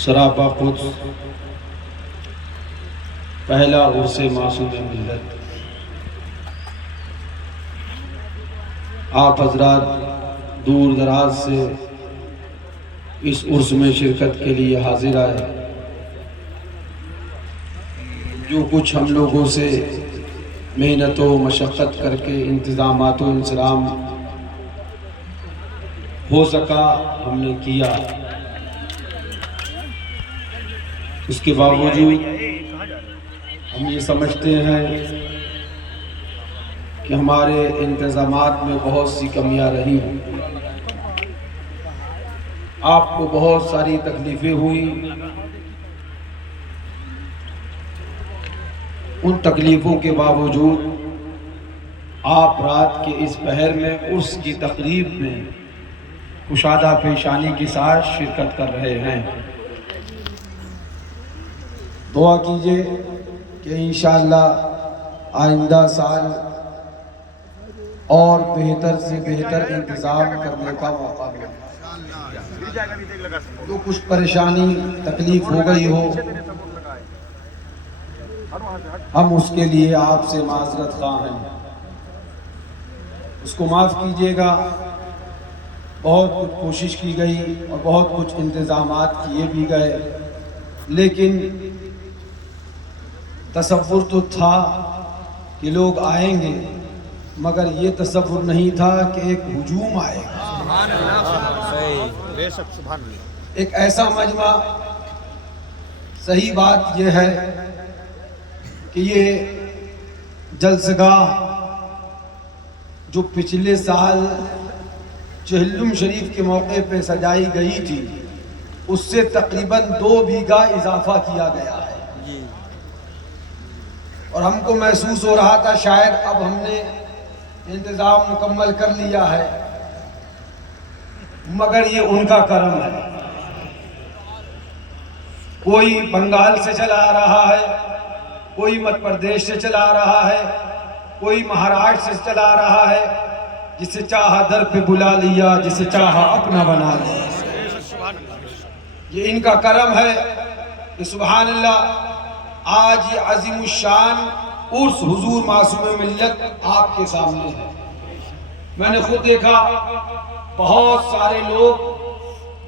سراپا قدس پہلا عرس معصوم ملت، آپ حضرات دور دراز سے اس عرس میں شرکت کے لیے حاضر آئے۔ جو کچھ ہم لوگوں سے محنت و مشقت کر کے انتظامات و انصرام ہو سکا ہم نے کیا، اس کے باوجود ہم یہ سمجھتے ہیں کہ ہمارے انتظامات میں بہت سی کمیاں رہی ہیں، آپ کو بہت ساری تکلیفیں ہوئی۔ ان تکلیفوں کے باوجود آپ رات کے اس پہر میں عرس کی تقریب میں کشادہ پیشانی کے ساتھ شرکت کر رہے ہیں۔ دعا کیجئے کہ انشاءاللہ آئندہ سال اور بہتر سے بہتر انتظام کرنے کا موقع ملے۔ جو کچھ پریشانی تکلیف ہو گئی ہو، ہم اس کے لیے آپ سے معذرت خواہ ہیں، اس کو معاف کیجئے گا۔ بہت کچھ کوشش کی گئی اور بہت کچھ انتظامات کیے بھی گئے، لیکن تصور تو تھا کہ لوگ آئیں گے، مگر یہ تصور نہیں تھا کہ ایک ہجوم آئے گا۔ ایک ایسا مجمع، صحیح بات یہ ہے کہ یہ جلسگاہ جو پچھلے سال چہلم شریف کے موقع پہ سجائی گئی تھی، اس سے تقریباً 2 بیگھہ اضافہ کیا گیا ہے، اور ہم کو محسوس ہو رہا تھا شاید اب ہم نے انتظام مکمل کر لیا ہے، مگر یہ ان کا کرم ہے۔ کوئی بنگال سے چلا آ رہا ہے، کوئی مدھیہ پردیش سے چلا آ رہا ہے، کوئی مہاراشٹر سے چلا آ رہا ہے، جسے چاہا در پہ بلا لیا، جسے چاہا اپنا بنا لیا۔ یہ ان کا کرم ہے کہ سبحان اللہ آج یہ عظیم الشان عرس حضور معصوم ملت آپ کے سامنے ہے۔ میں نے خود دیکھا بہت سارے لوگ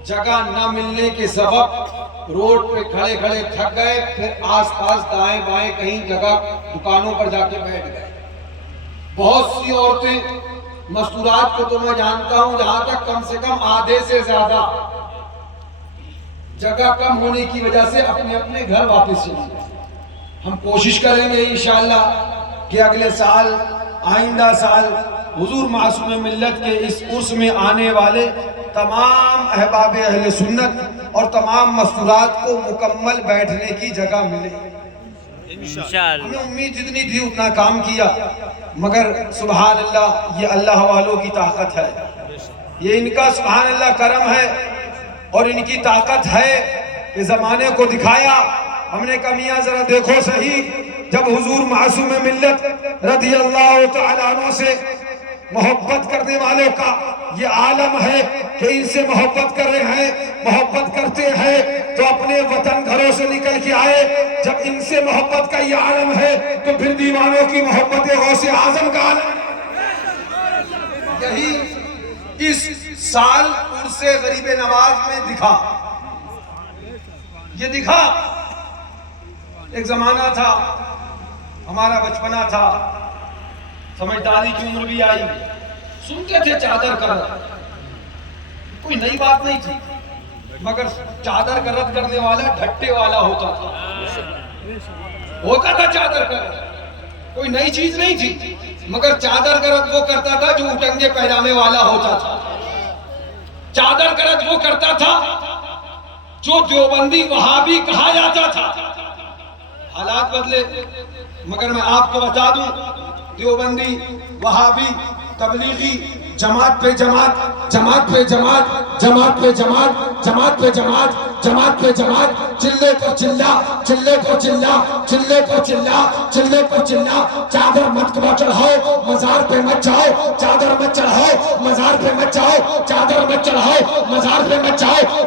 جگہ نہ ملنے کے سبب روڈ پہ کھڑے کھڑے تھک گئے، پھر آس پاس دائیں بائیں کہیں جگہ دکانوں پر جا کے بیٹھ گئے۔ بہت سی عورتیں مستورات کو تو میں جانتا ہوں، جہاں تک کم سے کم آدھے سے زیادہ جگہ کم ہونے کی وجہ سے اپنے اپنے گھر واپس چلی گئے۔ ہم کوشش کریں گے انشاءاللہ کہ اگلے سال، آئندہ سال حضور معصوم ملت کے اس عرس میں آنے والے تمام احباب اہل سنت اور تمام مستورات کو مکمل بیٹھنے کی جگہ ملے۔ ہمیں امید جتنی تھی اتنا کام کیا، مگر سبحان اللہ یہ اللہ والوں کی طاقت ہے، یہ ان کا سبحان اللہ کرم ہے، اور ان کی طاقت ہے کہ زمانے کو دکھایا۔ ہم نے کہا میاں ذرا دیکھو صحیح، جب حضور معصوم ملت رضی اللہ تعالیٰ عنہ سے محبت کرنے والوں کا یہ عالم ہے کہ ان سے محبت کر رہے ہیں، محبت کرتے ہیں تو اپنے وطن گھروں سے نکل کے آئے۔ جب ان سے محبت کا یہ عالم ہے تو پھر دیوانوں کی محبت غوث اعظم کا عالم۔ یہی اس سال عرس غریب نواز میں دکھا، یہ دکھا۔ ایک زمانہ تھا، ہمارا بچپنا تھا، سمجھداری کی عمر بھی آئی، سنتے تھے چادر کا رد، کوئی نئی بات نہیں تھی، مگر چادر کا رد کرنے والا ڈھٹے والا ہوتا تھا چادر کا رد، کوئی نئی چیز نہیں تھی، مگر چادر کا رد وہ کرتا تھا جو اٹنگے پہنانے والا ہوتا تھا۔ چادر کا رد وہ کرتا تھا جو دیوبندی وہابی کہا جاتا تھا۔ حالات بدلے، مگر میں آپ کو بتا دوں، دیوبندی، وہابی، تبلیغی، جماعت پہ جماعت، جماعت پہ جماعت، جماعت پہ جماعت، جماعت پہ جماعت، جماعت پہ جماعت، چلے کو چلا، چلے کو چلا، چلے کو چلا، چلے کو چلا۔ چادر مت چڑھاؤ، مزار پہ مت جاؤ، چادر مت چڑھاؤ، مزار پہ مت جاؤ، چادر مت چڑھاؤ، مزار پہ مت جاؤ،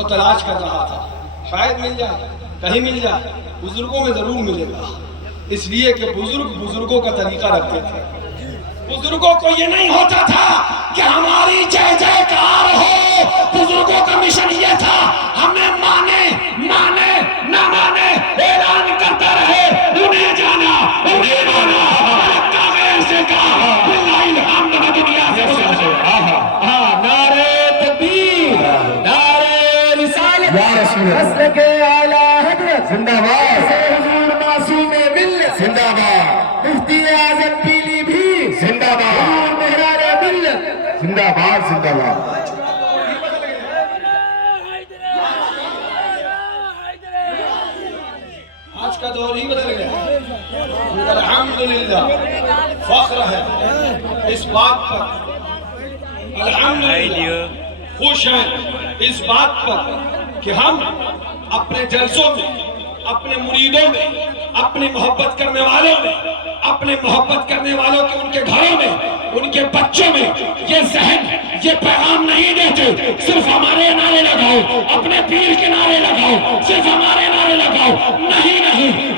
اور تلاش کر رہا تھا، شاید مل جائے، کہیں مل جائے، بزرگوں میں ضرور ملے گا، اس لیے کہ بزرگوں کا طریقہ رکھتے تھے۔ بزرگوں کو یہ نہیں ہوتا تھا کہ ہماری جے جے کار ہو، بزرگوں کا مشن یہ تھا ہمیں مانے نہ مانے اعلان کرتا رہے، انہیں جانا انہیں مانا، ملکہ غیر سے کہا باللہ الحمد دنیا سے نعرہ تکبیر، نعرہ رسالت، مسلک اعلیٰ حضرت زندہ باد، حضور معصوم ملت زندہ باد، مفتی اعظم پیلی بھی زندہ باد، حضور مہران ملت زندہ باد زندہ باد۔ آج کا دور ہی بدل گیا، الحمدللہ فخر ہے اس بات پر، الحمدللہ خوش ہیں اس بات پر کہ ہم اپنے جلسوں میں، اپنے مریدوں میں، اپنے محبت کرنے والوں میں، اپنے محبت کرنے والوں کے ان کے گھروں میں، ان کے بچوں میں یہ ذہن، یہ پیغام نہیں دیتے صرف ہمارے نعرے لگاؤ، اپنے پیر کے نعرے لگاؤ، صرف ہمارے نعرے لگاؤ، نہیں،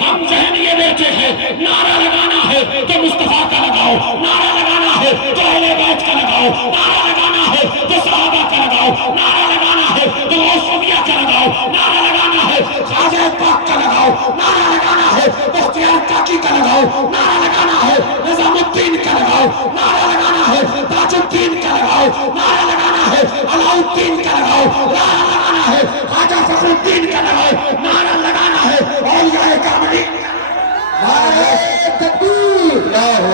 ہم ذہن یہ دیتے ہیں نعرہ لگانا ہے تو مصطفیٰ کا لگاؤ، نعرہ لگانا ہے تو اہل بیت کا لگاؤ، نعرہ لگانا ہے تو صحابہ کا لگاؤ، نعرہ لگانا ہے تو غوثیہ کا لگاؤ، نعرہ لگانا ہے خواجہ پاک کا لگاؤ، نعرہ لگانا ہے مختار کاکی کا لگاؤ، نعرہ لگانا ہے نظام الدین کا لگاؤ، نعرہ لگانا ہے تاج الدین کا لگاؤ، نعرہ لگانا ہے علاء الدین کا لگاؤ، نعرہ لگانا ہے خواجہ فخر الدین کا لگاؤ، نعرہ لگانا ہے اولیاء کاملین کا۔ نعرہ تکبیر، نعرہ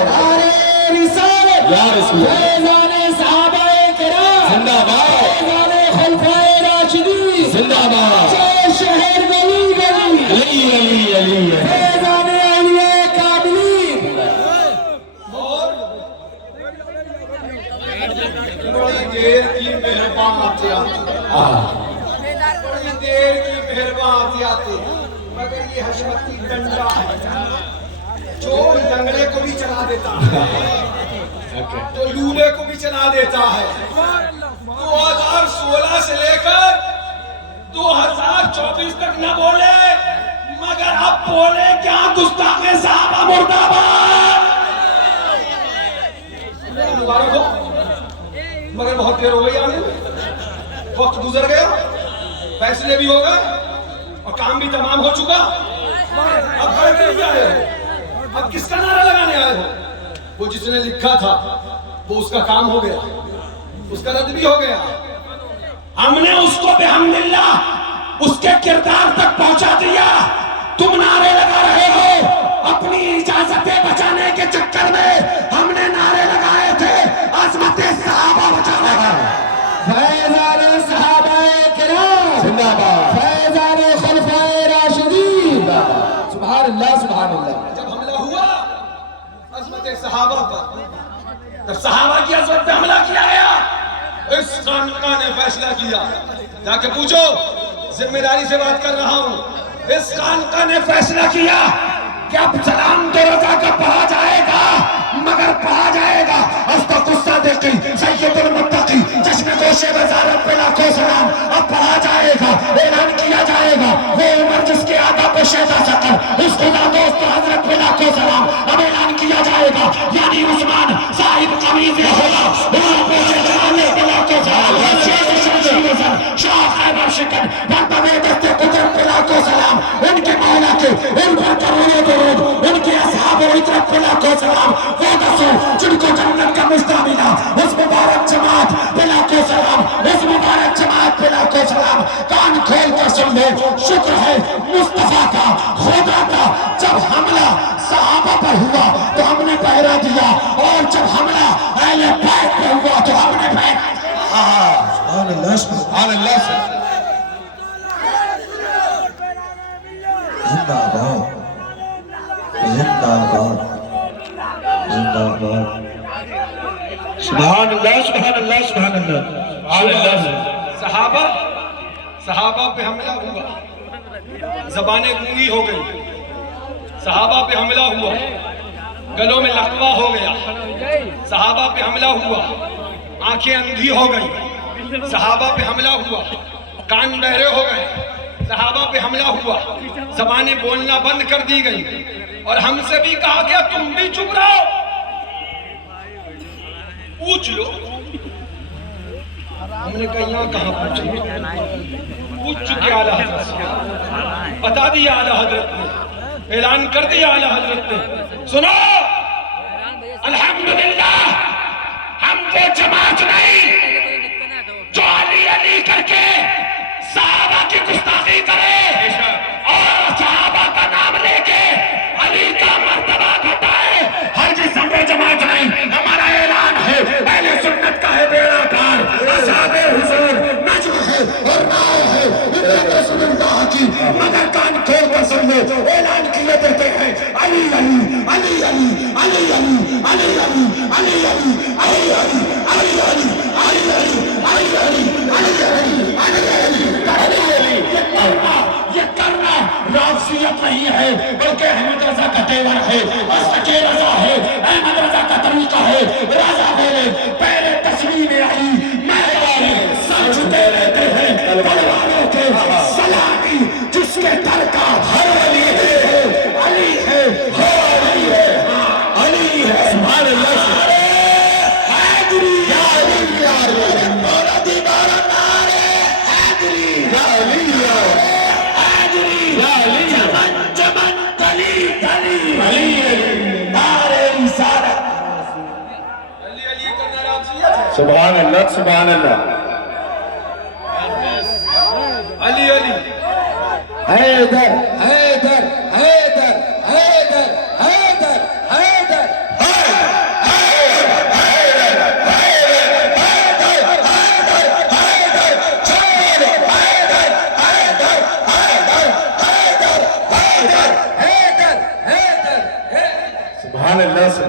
رسالت، فیضان صحابہ کرام زندہ باد، فیضان خلفائے راشدین زندہ باد، شہر ولی ولی علی علی علی، فیضان اولیاء کاملین۔ بڑی دیر کی مہربان آتے بڑی دیر کی مہربان آتے مگر یہ حشمتی ڈنڈا ہے جو لنگڑے کو بھی چلا دیتا ہے، جو لولے کو بھی چلا دیتا ہے۔ 2016 سے لے کر 2024 تک نہ بولے مگر اب بولے کیا گستاخ صحابہ مردہ باد۔ مبارک ہو، مگر بہت دیر ہو گئی آنے میں، وقت گزر گیا، فیصلے بھی ہو گئے اور کام بھی تمام ہو چکا۔ اب کھڑے کیوں آئے ہو؟ اب کس کا نعرہ لگانے آئے ہو؟ وہ جس نے لکھا تھا وہ اس کا کام ہو گیا، اس کا رد بھی ہو گیا، ہم نے اس کو بحمدللہ اس کے کردار تک پہنچا دیا۔ تم نعرے لگا رہے ہو اپنی اجازتیں بچانے کے چکر میں، ہم نے نعرے لگائے تھے عظمت صحابہ بچانے کا۔ فیضان صحابہ کرام زندہ باد، فیضان خلفائے راشدین، سبحان اللہ سبحان اللہ۔ جب حملہ ہوا عظمت صحابہ پر، جب صحابہ کی عظمت پہ حملہ کیا گیا، اس خانقاہ نے فیصلہ کیا، جا کے پوچھو، ذمہ داری سے بات کر رہا ہوں، اس خانقاہ نے فیصلہ کیا کہ اب سلام دو رضا کا پڑھا جائے گا، مگر پڑھا جائے گا اصدق الصادقی سید المتقی چشم گوش وزارت پہ لاکھوں سلام، اب پڑھا جائے گا، اعلان کیا جائے گا، وہ عمر جس کے آدھا پہ شیطہ سکر، اس خدا دوست حضرت پہ لاکھوں سلام، اب اعلان کیا جائے گا، یعنی عثمان صاحب قمیض ہوگا، عمر پہ شیطہ پہ لاکھوں سلام، شاہ خیبر شکن مرتبہ دست قدرت پہ لاکھوں سلام، ان کے مولا کے ان پر کروڑوں درود، ان کے اصحاب و عطرت پہ لاکھوں سلام، وہ دسو جن کو جنت کا مژدہ ملا، اس مبارک جماعت پہ لاکھوں سلام، اس مبارک جماعت پہ لاکھوں سلام۔ کان کھول کر سن لو، شکر ہے مصطفیٰ کا، خدا کا، جب حملہ صحابہ پر ہوا تو ہم نے پہرا دیا، اور جب حملہ اہل بیت پر ہوا تو ہم نے پہرا دیا۔ سبحان اللہ سبحان اللہ۔ زندہ باد زندہ باد زندہ باد، سبحان اللہ سبحان اللہ سبحان اللہ۔ صحابہ پہ حملہ ہوا، زبانیں گونگی ہو گئی، صحابہ پہ حملہ ہوا، گلوں میں لقوہ ہو گیا، صحابہ پہ حملہ ہوا، آنکھیں اندھی ہو گئی، صحابہ پہ حملہ ہوا، کان بہرے ہو گئے، صحابہ پہ حملہ ہوا، زبانیں بولنا بند کر دی گئی، اور ہم سے بھی کہا گیا تم بھی چپ رہو، پوچھ لو۔ ہم نے کہا یہاں کہاں پوچھ چکے اعلیٰ حضرت سے، بتا دیا اعلیٰ حضرت نے، اعلان کر دیا اعلیٰ حضرت نے۔ سنو، الحمدللہ ہم وہ جماعت نہیں جو علی علی کر کے صحابہ کی گستاخی کرے اور صحابہ کا نام لے کے علی کا مرتبہ گھٹائے، ہر جس ہم وہ جماعت نہیں۔ ہمارا اعلان ہے، اہل سنت کا ہے بیڑا پار، اصحاب حضور نجم ہے اور ناؤ ہے، امت رسول اللہ کی، مگر کان کھول کر سن لو، اعلان کیے دیتے ہیں علی علی علی علی علی علی علی علی علی علی علی علی علی علی علی علی علی یہ کرنا رافضیت نہیں ہے، بلکہ احمد رضا کا تیور ہے، مستقی رضا ہے، احمد رضا کا طریقہ ہے۔ رضا میرے پہلے تسلیم علی میدان سر جھکے رہتے ہیں تلواروں کے سلامی، جس کے در کا ہر علی ہے، علی ہے، ہو علی ہے، علی ہے۔ سبحان اللہ، حیدری یا علی یا علی، مولا دیوارہ نارے حیدری یا علی یا حیدری یا علی، چمن چمن گلی گلی علی، نارے رسالت۔ علی علی کرنا رافضیت ہے۔ سبحان اللہ سبحان اللہ۔ علی علی حیدر حیدر حیدر حیدر حیدر حیدر سبحان اللہ سے۔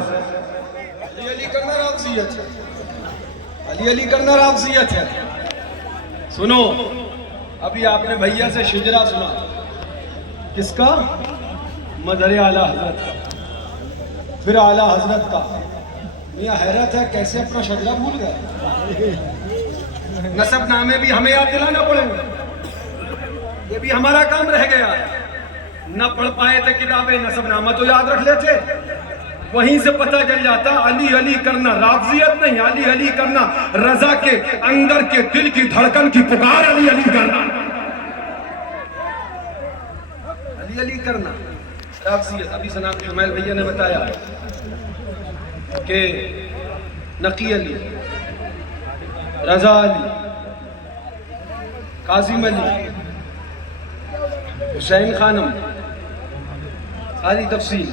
علی علی کرنا رافضیت ہے، علی علی کرنا رافضیت ہے۔ سنو، ابھی آپ نے بھیا سے شجرہ سنا، کس کا؟ مظہر اعلیٰ حضرت کا، پھر اعلیٰ حضرت کا۔ میاں حیرت ہے کیسے اپنا شجرہ بھول گئے، نسب نامے بھی ہمیں یاد دلانا پڑیں گے، یہ بھی ہمارا کام رہ گیا ہے۔ نہ پڑھ پائے تھے کتابیں، نسب نامہ تو یاد رکھ لیتے، وہیں سے پتہ چل جاتا علی علی کرنا رافضیت نہیں، علی علی کرنا رضا کے اندر کے دل کی دھڑکن کی پکار، علی علی کرنا، علی علی کرنا رافضیت۔ ابھی سناب شمیل بھیا نے بتایا کہ نقی علی، رضا علی، قاسم علی، حسین خانم، ساری تفصیل۔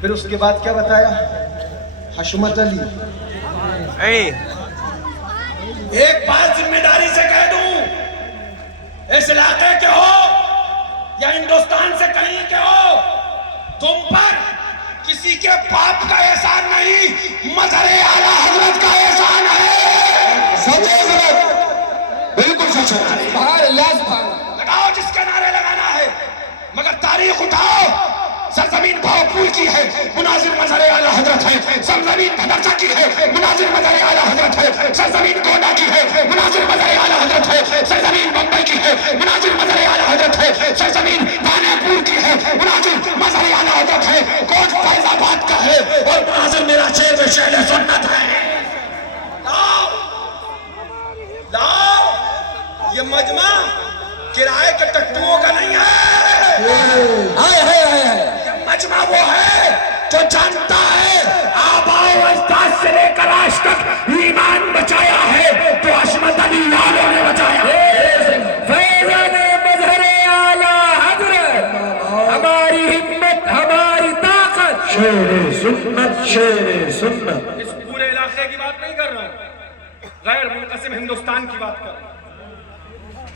پھر اس کے بعد کیا بتایا؟ حشمت علی۔ ایک بات ذمہ داری سے کہہ دوں، اس علاقے کے ہو یا ہندوستان سے کہیں کے ہو، تم پر کسی کے باپ کا احسان نہیں، مظہر اعلیٰ حضرت کا احسان ہے۔ سچ ہے، بالکل سچ ہے۔ سبحان اللہ سبحان اللہ۔ لگاؤ جس کے نعرے لگانا ہے، مگر تاریخ اٹھاؤ، سرزمین بھاؤپور کی ہے، مناظر مظہر اعلیٰ حضرت ہے، سرزمین بھدرچہ کی ہے، مناظر مظہر اعلیٰ حضرت ہے، سرزمین گونڈا کی ہے، مناظر مظہر اعلیٰ حضرت ہے، سرزمین بمبئی کی ہے، مناظر مظہر اعلیٰ حضرت ہے، سرزمین دانے پور کی ہے، مناظر مظہر اعلیٰ حضرت ہے، کوٹ فیض آباد کا ہے، اور مناظر میرا شیر شہر سنت ہے۔ لاؤ لاؤ، یہ مجمع کرائے کے ٹٹوؤں کا نہیں ہے، یہ مجمع وہ ہے جو جانتا ہے آباء و اجداد سے لے کر آج تک ایمان بچایا ہے تو حشمت علی والوں نے بچایا ہے۔ فیضان مظہر اعلیٰ حضرت، ہماری ہمت ہماری طاقت، شیر سنت شیر سنت۔ اس پورے علاقے کی بات نہیں کر رہا ہوں، غیر منقسم ہندوستان کی بات کر رہا ہوں۔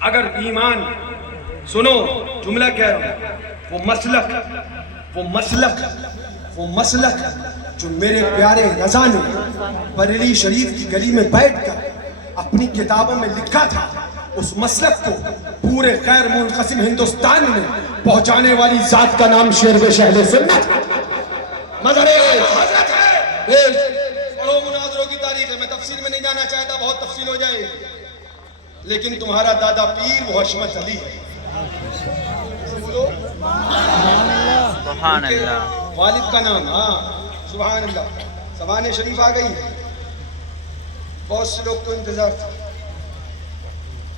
اگر ایمان، سنو جملہ کہہ رہا ہوں، وہ مسلک جو میرے پیارے رضا نے بریلی شریف کی گلی میں بیٹھ کر اپنی کتابوں میں لکھا تھا، اس مسلک کو پورے غیر منقسم ہندوستان میں پہنچانے والی ذات کا نام شیر شہر سنت مظہر حضرت ہے۔ پڑھو مناظروں کی تاریخ ہے، میں تفصیل میں نہیں جانا چاہتا، بہت تفصیل ہو جائے گی۔ لیکن تمہارا دادا پیر وہ حشمت علی ہے. بولو سبحان اللہ. والد کا نام. ہاں سبحان اللہ. سوانح شریف آ گئی. بہت سے لوگ تو انتظار تھا.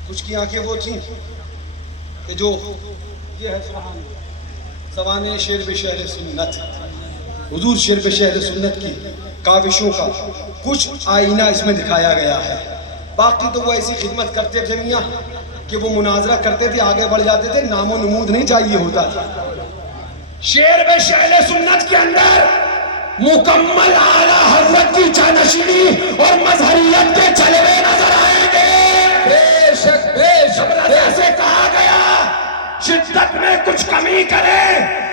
کچھ کی آنکھیں وہ تھیں کہ جو یہ ہے سبحان اللہ سوانح شعر بے شہر سنت. حضور شعر بے شہر سنت کی کاوشوں کا کچھ آئینہ اس میں دکھایا گیا ہے. باقی تو وہ ایسی خدمت کرتے تھے میاں کہ وہ مناظرہ کرتے تھے, آگے بڑھ جاتے تھے, نام و نمود نہیں چاہیے ہوتا تھا. شعر بے شہر سنت کے اندر مکمل اعلیٰ حضرت کی جانشینی اور مظہریت کے جلوے نظر آئیں گے. بے شک بے شک. ایسے کہا گیا شدت میں کچھ کمی کرے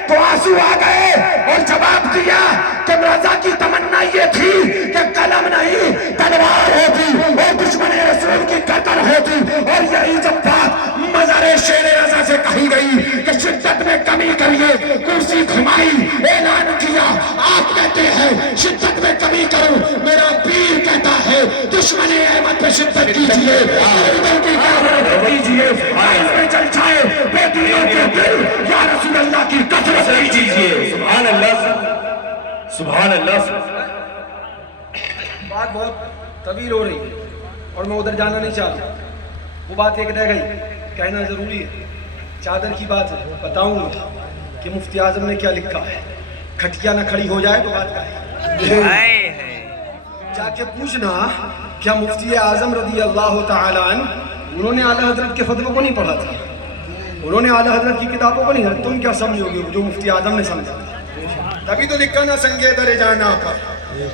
تو آنسو آ گئے, اور جواب دیا کہ مرزا کی تمنا یہ تھی کہ قلم نہیں تلوار ہوتی اور دشمن رسول کی قتل ہوتی. اور یہی جب بات مزار شیر رضا سے کہی گئی کہ شدت میں کمی کریے, کرسی گھمائی, اعلان کیا. آپ کہتے ہیں شدت میں کمی کرو, میرا پیر کہتا ہے دشمن احمد پہ شدت کیجیے, کیجیے میں چل جائے بے دلوں کے دل, یا رسول اللہ کی کثرت کیجیے. سبحان اللہ سبحان اللہ. بات بہت طویل ہو رہی ہے اور میں ادھر جانا نہیں چاہتا. وہ بات ایک رہ گئی, کہنا ضروری ہے. چادر کی بات ہے, بتاؤں گا کہ مفتی اعظم نے کیا لکھا ہے. کھٹیا نہ کھڑی ہو جائے تو بات ہے. جا کے پوچھنا کیا مفتی اعظم رضی اللہ تعالیٰ عنہ انہوں نے اعلیٰ حضرت کے فتووں کو نہیں پڑھا تھا, انہوں نے اعلیٰ حضرت کی کتابوں کو نہیں پڑھا. تم کیا سمجھو گے جو مفتی اعظم نے سمجھا. تبھی تو لکھا نا سنگے در جانا پر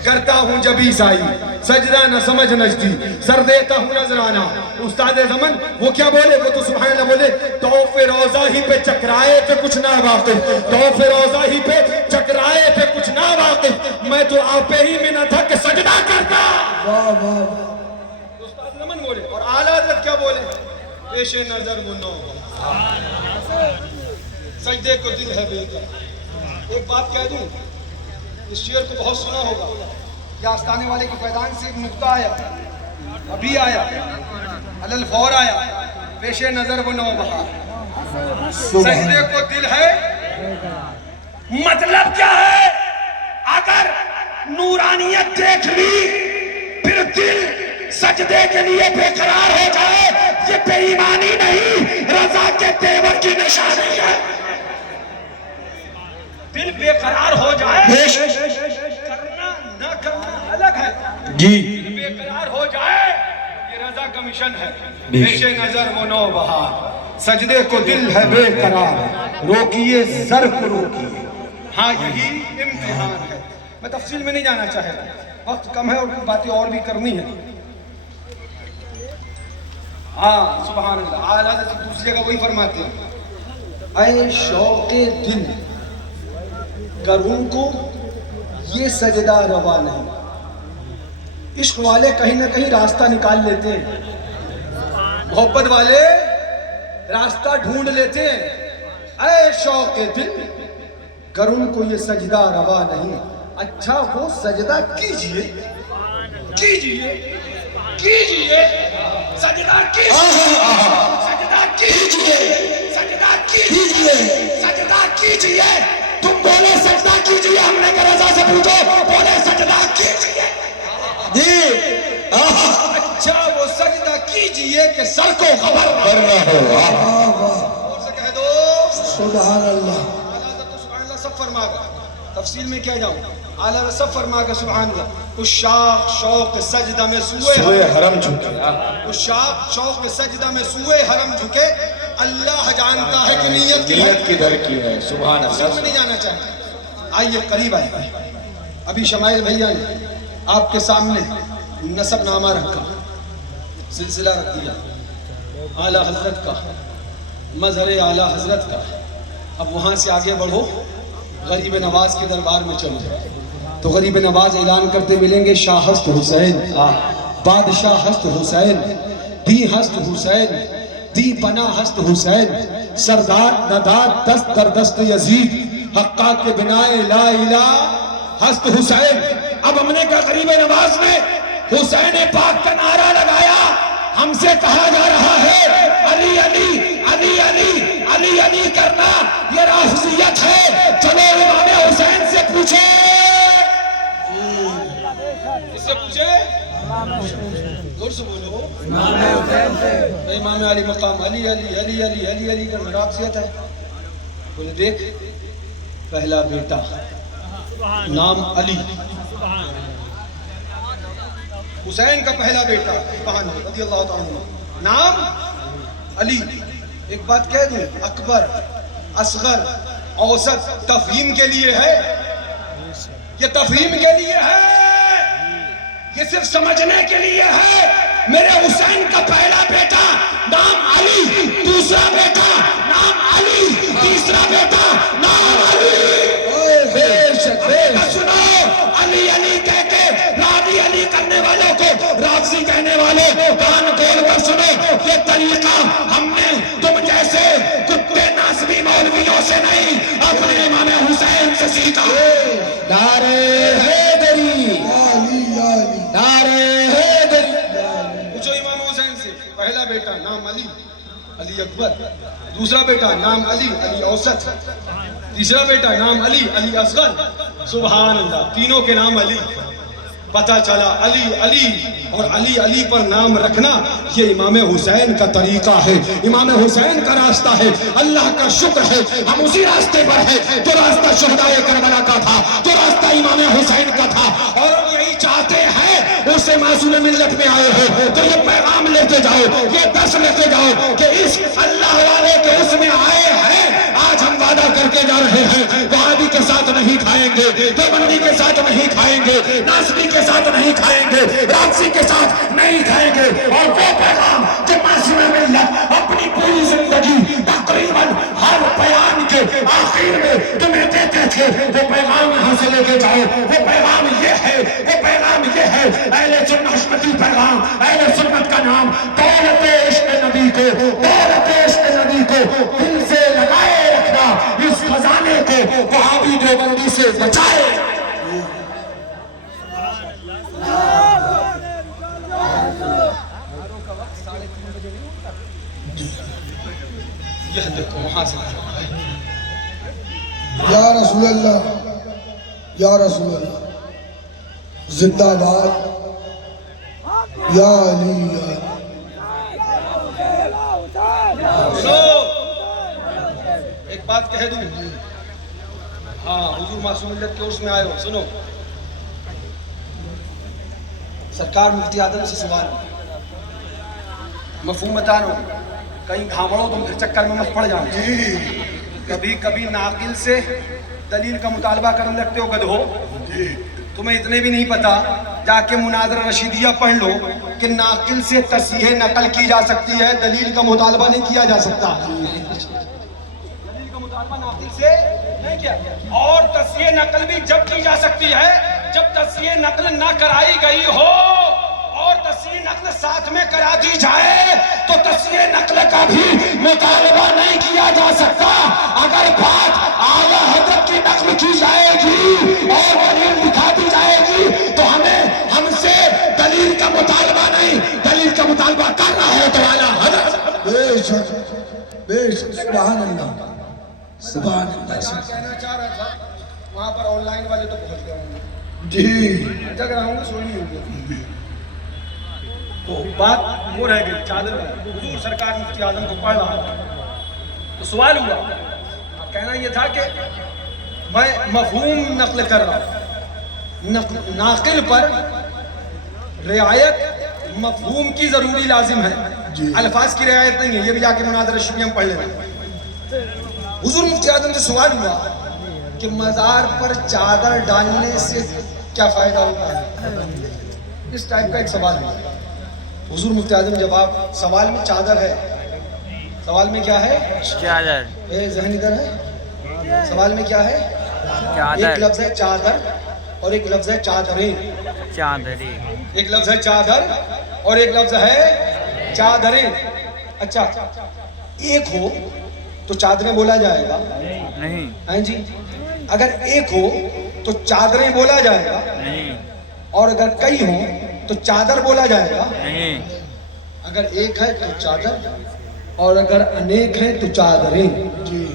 کرتا ہوں جبھی سائی, سجدہ نہ سمجھ نجدی, سر دیتا ہوں نظرانہ. استاد زمن وہ کیا بولے, وہ تو سبحان اللہ بولے. طوف روضہ ہی پہ چکرائے تھے کچھ نہ واقف, طوف روضہ ہی پہ چکرائے تھے کچھ نہ واقف, میں تو آپ ہی میں نہ تھا کہ سجدہ کرتا. استاد زمن بولے. اور اعلیٰ حضرت کیا بولے, پیش نظر وہ نو سجدے کو دل ہے بے قرار. ایک بات کہہ دوں, اس شعر کو بہت سنا ہوگا. یا آستانے والے کی فیضان سے ایک نقطہ آیا, ابھی آیا, علل فور آیا, پیش نظر وہ نو بہار, سجدے کو دل ہے. مطلب کیا ہے, اگر نورانیت دیکھ لی پھر دل سجدے کے لیے بے قرار ہو جائے, یہ بے ایمانی نہیں, رضا کے تیور کی نشانی ہے. دل بے قرار ہو جائے, کرنا نہ کرنا الگ ہے جی. دل بے قرار ہو جائے یہ رضا کا مشن ہے. پیش نظر وہ نو بہار, سجدے کو دل ہے بے قرار, روکیے زر کو روکیے. ہاں یہی امتحان ہے. میں تفصیل میں نہیں جانا چاہتا, وقت کم ہے اور باتیں اور بھی کرنی ہے. ہاں سبحان اللہ. اعلیٰ حضرت دوسری جگہ وہی فرماتے ہیں, اے شوق دل کروں کو یہ سجدہ روا نہیں. عشق والے کہیں نہ کہیں راستہ نکال لیتے ہیں, محبت والے راستہ ڈھونڈ لیتے ہیں. اے شوق دل کروں کو یہ سجدہ روا نہیں. اچھا وہ سجدہ کیجئے, کیجئے, کیجئے, سجدہ کیجئے, سجدہ کیجئے, سجدہ کیجئے, سجدہ کیجئے. تم بولے سجدہ کیجئے, ہم نے کہ رضا سے پوچھو, بولے سجدہ کیجئے جی. اچھا وہ سجدہ کیجئے کہ سر کو خبر نہ ہو. اور سے کہہ دو سبحان اللہ. اعلیٰ حضرت سبحان اللہ سب فرما گا, تفصیل میں کیا جاؤں. اعلیٰ حضرت سب فرما گا سبحان اللہ. اشاق شوق سجدہ میں سوئے حرم جھکے, اشاق شوق سجدہ میں سوئے حرم جھکے, اللہ جانتا ہے کہ نیت کدھر کی ہے. سبحان اللہ. میں نہیں جانا چاہتا. آئیے قریب آئیے. ابھی شمائل بھیا نے آپ کے سامنے نسب نامہ رکھا, سلسلہ رکھ دیا اعلیٰ حضرت کا, مظہر اعلیٰ حضرت کا. اب وہاں سے آگے بڑھو, غریب نواز کے دربار میں چلو تو غریب نواز اعلان کرتے ملیں گے, شاہ ہست حسین, بادشاہ ہست حسین, دی ہست حسین, دی پناہ ہست حسین, سردار نداد دست در دست یزید, حقا کے بنائے لا الہ ہست حسین. اب ہم نے کہا غریب نواز نے حسین پاک کا نعرہ لگایا, ہم سے کہا جا رہا ہے علی علی علی علی علی علی کرنا یہ رافضیت ہے. چلو امام حسین سے پوچھے. اس سے پوچھے زور سے بولو. امام علی مقام علی علی علی علی علی علی کرنا رافضیت ہے. بولے دیکھ پہلا بیٹا نام علی, حسین کا پہلا بیٹا رضی اللہ تعالیٰ عنہ نام علی. ایک بات کہہ دوں, اکبر اصغر اوسط تفہیم کے لیے ہے, یہ تفہیم کے لیے ہے, یہ صرف سمجھنے کے لیے ہے. میرے حسین کا پہلا بیٹا نام علی, دوسرا بیٹا نام علی, تیسرا بیٹا نام علی. سنو علی علی کہہ کے راضی علی کرنے والوں کو رافضی کہنے والوں کان کھول کر سنو. یہ طریقہ ہم نے تم جیسے کتے ناسبی مولویوں سے نہیں, اپنے امام حسین سے سیکھا. نعرہ حیدری, نعرہ حیدری. پوچھو امام حسین سے, پہلا بیٹا نام علی, علی اکبر, دوسرا بیٹا نام علی, علی اوسط, تیسرا بیٹا نام علی, علی اصغر. سبحان اللہ, تینوں کے نام علی. پتہ چلا علی علی اور علی علی پر نام رکھنا یہ امام حسین کا طریقہ ہے, امام حسین کا راستہ ہے. اللہ کا شکر ہے ہم اسی راستے پر ہیں. تو راستہ شہدائے کربلا کا تھا, تو راستہ امام حسین کا تھا, اور ہم یہی چاہتے ہیں. اسے معصوم ملت میں آئے ہو تو یہ پیغام لیتے جاؤ, یہ درس لیتے جاؤ کہ اس اللہ والے کے اس میں آئے ہیں. آج ہم وعدہ کر کے جا رہے ہیں وہابی کے ساتھ نہیں کھائیں گے, دیوبندی کے ساتھ نہیں کھائیں گے, ناصری کے ساتھ نہیں کھائیں گے, رافضی کے ساتھ نہیں کھائیں گے. اور وہ پیغام کہ معصوم ملت اپنی پوری زندگی تقریباً ہر بیان کے آخر میں تمہیں دیتے تھے, وہ پیغام یہاں سے لے کے جاؤ. وہ پیغام یہ ہے, وہ پیغام یہ ہے. اہل سنت حشمتی پیغام, اہل سنت کا نام دولت عشق نبی کو, دولت عشق نبی کو دل سے لگائے رکھنا, اس خزانے کو وہابی دیوبندی سے بچائے. یہ دیکھو وہاں سے یا رسول اللہ, یا رسول اللہ, زندہ باد, یا علی, یا سنو ایک بات کہہ دوں. ہاں حضور معصوم ملت کے عرس میں آئے ہو. سنو سرکار مفتی اعظم سے سوال, مفہوم بتا رہا ہوں, کہیں گھامڑو تم پھر چکر میں مت پڑ جاؤ. کبھی کبھی ناقل سے دلیل کا مطالبہ کرنے لگتے ہو گدھو. تمہیں اتنے بھی نہیں پتا, جا کے مناظرہ رشیدیہ پڑھ لو کہ ناقل سے تصحیح نقل کی جا سکتی ہے, دلیل کا مطالبہ نہیں کیا جا سکتا. دلیل کا مطالبہ ناقل سے نہیں کیا, اور تصحیح نقل بھی جب کی جا سکتی ہے جب تصحیح نقل نہ کرائی گئی ہو, اور تصحیح نقل ساتھ میں کرا دی جائے تو تصحیح نقل کا بھی مطالبہ نہیں کیا جا سکتا. اگر بات اعلیٰ حضرت کی نقل کی جائے گی اور دلیل دکھا دی جائے گی تو ہم سے دلیل کا مطالبہ نہیں, دلیل کا مطالبہ کرنا ہے تو اعلیٰ حضرت. بے شک, بے شک, سبحان اللہ, سبحان اللہ. کہنا چاہ رہا تھا وہاں پر آن لائن والے تو پہنچ گئے ہوں گے, جی جگ رہا ہوں گے, سونی ہوں گے. تو بات وہ رہ گئی چادر میں. حضور سرکار مفتی اعظم کو پڑھ رہا تھا تو سوال ہوا, کہنا یہ تھا کہ میں مفہوم نقل کر رہا ہوں, ناقل پر رعایت مفہوم کی ضروری لازم ہے, الفاظ کی رعایت نہیں ہے. یہ بھی جا کے مناظرہ شریعہ میں پڑھ لینا. حضور مفتی اعظم سے سوال ہوا کہ مزار پر چادر ڈالنے سے کیا فائدہ ہوتا ہے, اس ٹائپ کا ایک سوال ہوا. حضور مفتی اعظم جواب, سوال میں چادر ہے, سوال میں کیا ہے, چادر. ذہن ادھر ہے, سوال میں کیا ہے, ایک لفظ ہے چادر اور ایک لفظ ہے چادریں. چادری. ایک لفظ ہے چادر اور ایک لفظ ہے چادریں. اچھا ایک ہو تو چادریں بولا جائے گا نہیں, ہاں جی, اگر ایک ہو تو چادریں بولا جائے گا, نہیں, اور اگر کئی ہوں تو چادر بولا جائے گا, نہیں, اگر ایک ہے تو چادر اور اگر انیک ہیں تو چادریں. جی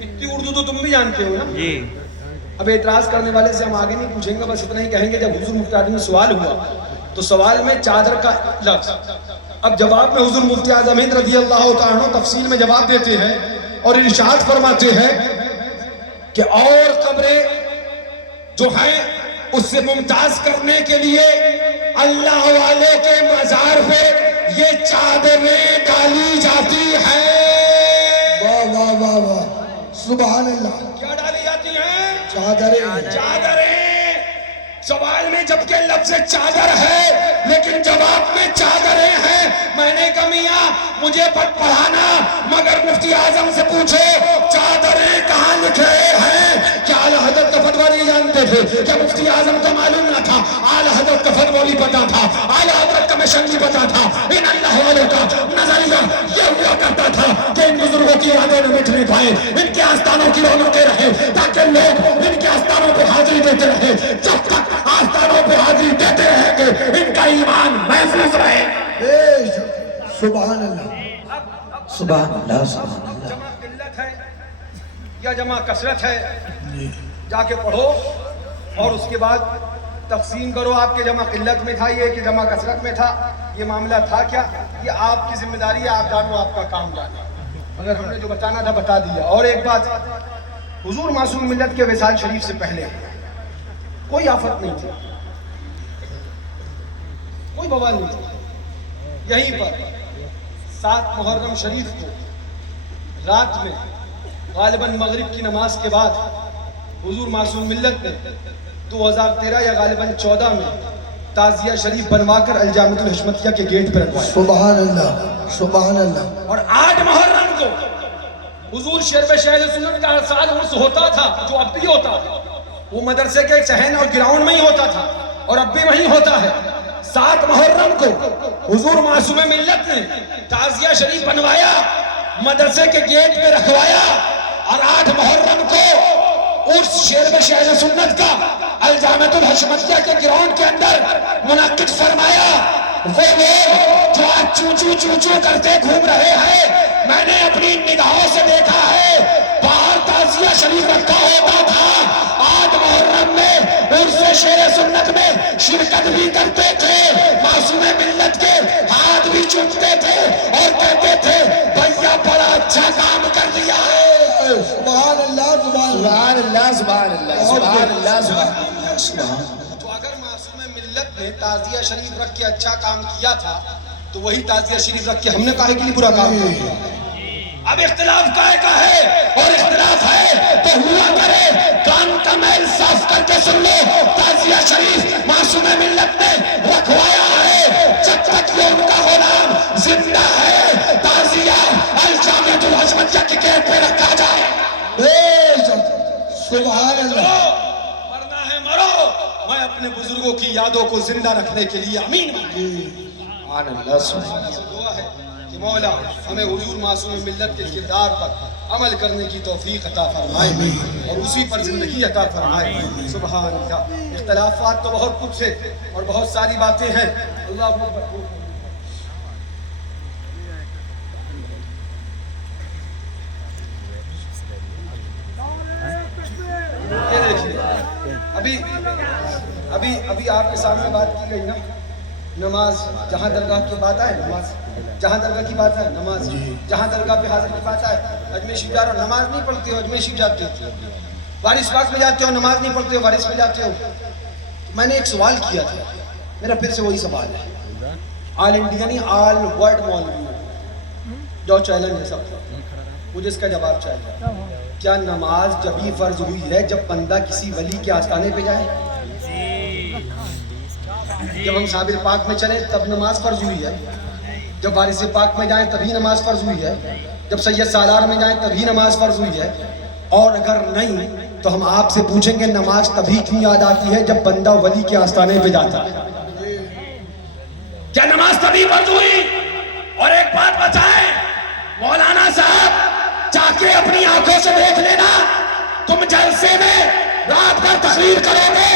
اتنی اردو تو تم بھی جانتے ہو نا. جی. اب اعتراض کرنے والے سے ہم آگے نہیں پوچھیں گے, بس اتنا ہی کہیں گے جب حضور مفتی اعظم میں سوال ہوا تو سوال میں چادر کا لفظ, اب جواب میں حضور مفتی اعظم ہند رضی اللہ تعالیٰ عنہ تفصیل میں جواب دیتے ہیں اور ارشاد فرماتے ہیں کہ اور قبریں جو ہیں اس سے ممتاز کرنے کے لیے اللہ والوں کے مزار پہ یہ چادریں ڈالی جاتی ہیں. واہ واہ واہ واہ, سبحان اللہ. کیا ڈالی جاتی ہیں؟ چادریں. چادریں. سوال میں جبکہ لفظ چادر ہے لیکن جواب میں چادریں ہیں. میں نے کہا میاں مجھے پڑھانا, مگر مفتی اعظم سے پوچھو چادریں کہاں لکھے ہیں. کیا اعلیٰ حضرت کا فتویٰ نہیں جانتے تھے؟ کیا مفتی اعظم کو معلوم نہ تھا؟ اعلیٰ حضرت کا فتویٰ نہیں پتا تھا, اعلیٰ حضرت کا مشن نہیں پتا تھا. ان اللہ والوں کا نظریہ یہ ہوا کرتا تھا کہ ان بزرگوں کی یادیں نہ مٹ نہیں پائے, ان کے آستانوں کی رونقیں رہے, تاکہ لوگ ان کے آستانوں پہ حاضری دیتے رہے. جب تک آستانوں پہ حاضری دیتے رہیں گے ان کا ایمان محفوظ رہے. بے شک. سبحان اللہ, سبحان اللہ, سبحان اللہ. جمع قلت ہے یا جمع کثرت ہے, جا کے پڑھو اور اس کے بعد تقسیم کرو. آپ کے جمع قلت میں تھا یہ کہ جمع کثرت میں تھا, یہ معاملہ تھا کیا, یہ آپ کی ذمہ داری ہے, آپ جانو, آپ کا کام جانا. اگر ہم نے جو بتانا تھا بتا دیا. اور ایک بات, حضور معصوم ملت کے وصال شریف سے پہلے کوئی آفت نہیں تھی, کوئی بوال نہیں تھی. یہیں پر 7 محرم شریف کو رات میں غالباً مغرب کی نماز کے بعد حضور معصوم ملت نے 2013 یا غالباً 14 میں تعزیہ شریف بنوا کر الجامعۃ الحشمتیہ کے گیٹ پر رکھوایا. سبحان اللہ, سبحان اللہ. اور 8 محرم کو حضور شرب شہر سنت کا ہر سال عرس ہوتا تھا, جو اب بھی ہوتا ہے. وہ مدرسے کے صحن اور گراؤنڈ میں ہی ہوتا تھا اور اب بھی وہیں ہوتا ہے. 7 محرم کو حضور معصوم ملت نے تعزیہ شریف بنوایا, مدرسے کے گیٹ پہ رکھوایا, اور 8 محرم کو عرس شرب شہر سنت کا الجامعۃ الحشمتیہ کے گراؤنڈ کے اندر منعقد فرمایا. وہ لوگ جو آج چو چو چو کرتے گھوم رہے ہیں, میں نے اپنی نگاہوں سے دیکھا ہے باہر تعزیہ شریف رکھا ہوتا تھا. 8 محرم میں عرس شہر سنت میں شرکت بھی کرتے تھے, معصوم ملت کے ہاتھ بھی چومتے تھے اور کہتے تھے بھیا بڑا اچھا کام کر دیا ہے. سبحان اللہ, سبحان اللہ, سبحان اللہ, سبحان اللہ, سبحان اللہ. تو اگر معصوم ملت نے تعزیہ شریف رکھ کے اچھا کام کیا تھا تو وہی تعزیہ شریف رکھ کے ہم نے کہا کہ برا کام کیا. اب اختلاف کا ہے اور اختلاف ہے تو ہوا کرے, کان کا میل صاف کر کے سن لو. تعزیہ شریف معصوم ملت نے رکھوایا ہے, جب تک یہ ان کا غلام زندہ ہے تعزیہ الجامعۃ الحشمتیہ کے گیٹ پہ رکھا جائے. بے شک, سبحان اللہ. مرنا ہے مرو, میں اپنے بزرگوں کی یادوں کو زندہ رکھنے کے لیے امین. سبحان اللہ, سبحان اللہ. دعا ہے کہ مولا ہمیں حضور معصوم ملت کے کردار پر عمل کرنے کی توفیق عطا فرمائے اور اسی پر زندگی عطا فرمائے. سبحان اللہ. اختلافات تو بہت کچھ ہے اور بہت ساری باتیں ہیں. اللہ اکبر. یہ دیکھیے, ابھی آپ کے سامنے بات کی گئی نا, نماز جہاں درگاہ کی بات آئے, نماز جہاں درگاہ کی بات ہے, نماز جہاں درگاہ پہ حاضر کی بات آئے, اجمیر شریف جا رہے ہو نماز نہیں پڑھتے ہو, اجمیر شریف جاتے ہو. وارث پاک میں جاتے ہو نماز نہیں پڑھتے ہو, وارث میں جاتے ہو. میں نے ایک سوال کیا تھا, میرا پھر سے وہی سوال ہے. آل انڈیا نہیں, آل ورلڈ مولوی جو چیلنج ہے سب کو, مجھے اس کا جواب چاہیے. کیا نماز جب ہی فرض ہوئی ہے جب بندہ کسی ولی کے آستانے پہ جائے؟ جب ہم صابر پاک میں چلیں تب نماز فرض ہوئی ہے, جب وارث پاک میں جائیں تبھی نماز فرض ہوئی ہے, جب سید سالار میں جائیں تبھی نماز فرض ہوئی ہے. اور اگر نہیں تو ہم آپ سے پوچھیں گے نماز تبھی کیوں یاد آتی ہے جب بندہ ولی کے آستانے پہ جاتا ہے؟ کیا نماز تبھی فرض ہوئی؟ اور ایک بات بتائیں مولانا صاحب, جا کے اپنی آنکھوں سے دیکھ لینا, تم جلسے میں رات بھر تقریر کرو گے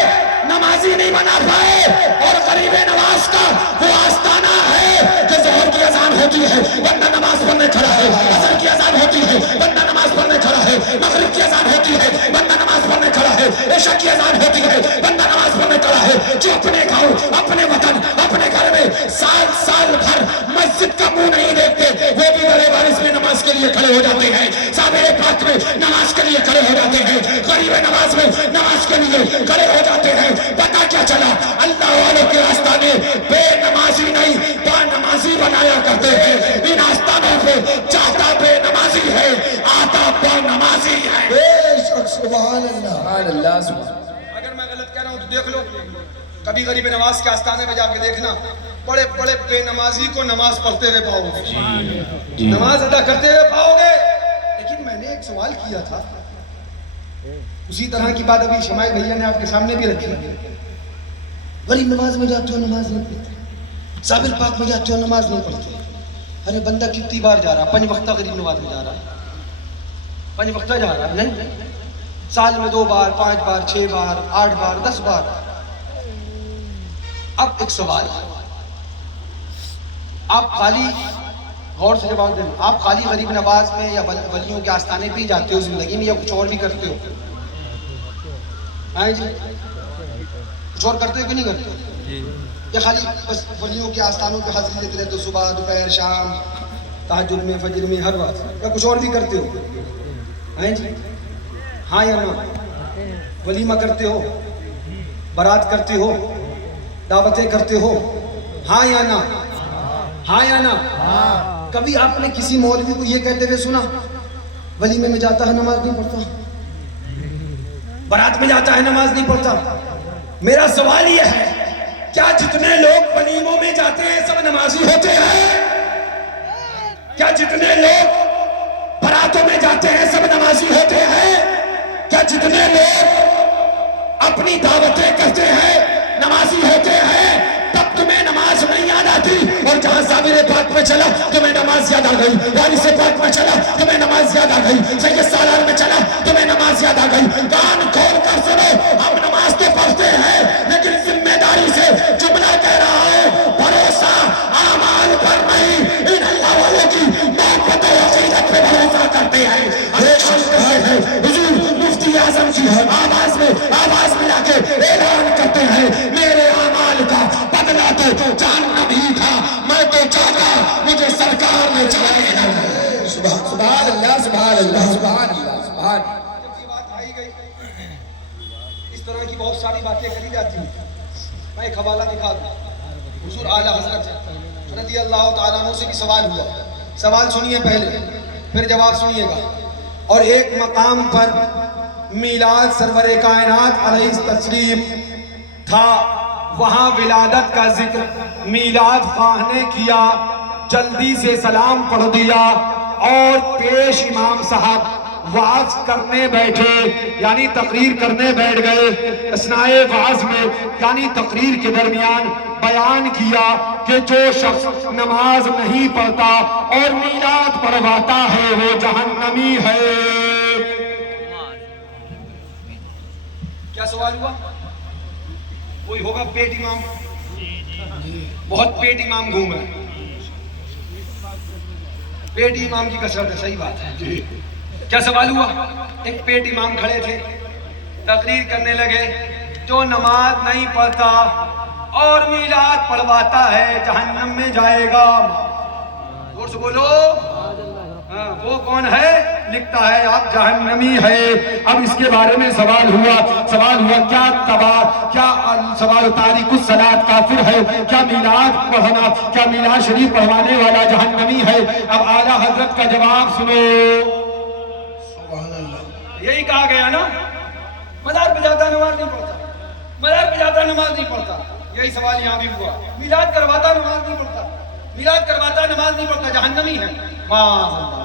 نمازی نہیں بنا پائے. اور غریب نواز کا وہ آستانہ ہے کہ ظہر کی اذان ہوتی ہے بندہ نماز پڑھنے کھڑا ہے, عصر کی اذان ہوتی ہے بندہ نماز پڑھنے کھڑا ہے, مغرب کی اذان ہوتی ہے بندہ نماز پڑھنے کھڑا ہے, عشاء کی اذان ہوتی ہے بندہ نماز پڑھنے کھڑا ہے. جو اپنے گاؤں اپنے وطن اپنے گھر میں سال بھر مسجد کا منہ نہیں دیکھتے وہ بھی بڑے بارش میں نماز کے لیے کھڑے ہو جاتے ہیں, صابر پاک میں نماز کے لیے کھڑے ہو جاتے ہیں, غریب نواز میں نماز کے لیے کھڑے ہو جاتے ہیں. پتہ کیا چلا اللہ والوں کے آستانے بے نمازی نہیں با نمازی بنایا کرتے ہیں. ان آستانوں پہ چاہتا بے نمازی ہے آتا با نمازی ہے. بے شک سبحان اللہ. سبحان اللہ سبحان. اگر میں غلط کہہ رہا ہوں تو دیکھ لو, کبھی غریب نواز کے آستانے میں جا کے دیکھنا بڑے بڑے بے نمازی کو نماز پڑھتے ہوئے پاؤ گے, نماز ادا کرتے ہوئے پاؤ گے. لیکن میں نے ایک سوال کیا تھا, اسی طرح کی بات ابھی شمائل بھیا نے آپ کے سامنے بھی رکھی. غریب نماز میں جاتے ہو نماز نہیں پڑھتے, صابر پاک میں جاتے ہو نماز نہیں پڑھتے. ارے بندہ کتنی بار جا رہا, 5 وقتہ غریب نواز میں جا رہا, 5 وقتہ جا رہا نہیں, سال میں 2 بار 5 بار 6 بار 8 بار 10 بار. اب ایک سوال ہے, آپ خالی غور سے جواب دیں, آپ خالی غریب نواز میں یا ولیوں کے آستانے پہ ہی جاتے ہو زندگی میں یا کچھ اور بھی کرتے ہو؟ جی کچھ اور کرتے ہو کہ نہیں کرتے ہو؟ یا خالی بس ولیوں کے آستانوں پہ حاضری دیتے رہتے ہو صبح دوپہر شام تہجد میں فجر میں ہر وقت, یا کچھ اور بھی کرتے ہو؟ جی ہاں یا نا؟ ولیمہ کرتے ہو, بارات کرتے ہو, دعوتیں کرتے ہو, ہاں یا نا؟ ہاں یا نا؟ کبھی آپ نے کسی مولوی کو یہ کہتے ہوئے سنا ولیمے میں جاتا ہے نماز نہیں پڑھتا, بارات میں جاتا ہے نماز نہیں پڑھتا؟ میرا سوال یہ ہے, کیا جتنے لوگ ولیموں میں جاتے ہیں سب نمازی ہوتے ہیں؟ کیا جتنے لوگ باراتوں میں جاتے ہیں سب نمازی ہوتے ہیں؟ کیا جتنے لوگ اپنی دعوتیں کرتے ہیں نمازی ہوتے ہیں؟ تب تمہیں نماز نہیں یاد آتی, اور جہاں صابر پاک میں چلا تمہیں نماز یاد آ گئی, وارث پاک میں چلا تمہیں نماز یاد آ گئی, سید سالار میں چلا تمہیں نماز یاد آ گئی. کان کھول کر سنو, ہم نماز تو پڑھتے ہیں لیکن ذمہ داری سے جملہ کہہ رہا ہوں, بھروسہ اعمال پر نہیں, ان اللہ والوں کی محبت و عقیدت پہ بھروسہ کرتے ہیں. حضور مفتی اعظم کی آواز ملا کے اعلان کرتے ہیں, میرے اعمال کا بدلہ تو جہنم ہی تھا, میں تو چاہتا مجھے سرکار نے چاہے. سبحان اللہ سبحان اللہ سبحان اللہ سبحان. جب یہ بات آئی گئی, اس طرح کی بہت ساری باتیں کری جاتی ہیں. میں ایک حوالہ دکھا دوں, حضور اعلیٰ حضرت رضی اللہ تعالیٰ عنہ سے بھی سوال ہوا. سوال سنیے پہلے پھر جواب سنیے گا. اور ایک مقام پر میلاد سرور کائنات علیہ التسلیم تھا, وہاں ولادت کا ذکر میلاد خواہ نے کیا, جلدی سے سلام پڑھ دیا اور پیش امام صاحب وعظ کرنے بیٹھے, یعنی تقریر کرنے بیٹھ گئے. اثنائے وعظ میں یعنی تقریر کے درمیان بیان کیا کہ جو شخص نماز نہیں پڑھتا اور میلاد پڑھواتا ہے وہ جہنمی ہے. کیا سوال ہوا؟ کوئی ہوگا پیٹ امام, بہت پیٹ امام گھوم رہا ہے, پیٹ امام کی کثرت ہے, صحیح بات ہے. کیا سوال ہوا؟ ایک پیٹ امام کھڑے تھے, تقریر کرنے لگے, جو نماز نہیں پڑھتا اور میلاد پڑھواتا ہے جہنم میں جائے گا. زور سے بولو, وہ کون ہے؟ لکھتا ہے آپ جہنمی ہے. اب اس کے بارے میں سوال ہوا کیا سوال تاریک الصلاۃ کافر ہے؟ کیا میلاد پڑھنا, کیا میلاد شریف پڑھوانے والا جہنمی ہے؟ اب اعلیٰ حضرت کا جواب سنو. یہی کہا گیا نا, مزار پہ جاتا نماز نہیں پڑھتا, مزار پہ جاتا نماز نہیں پڑھتا. یہی سوال یہاں بھی ہوا, میلاد کرواتا نماز نہیں پڑھتا, میلاد کرواتا نماز نہیں پڑھتا, جہنمی ہے.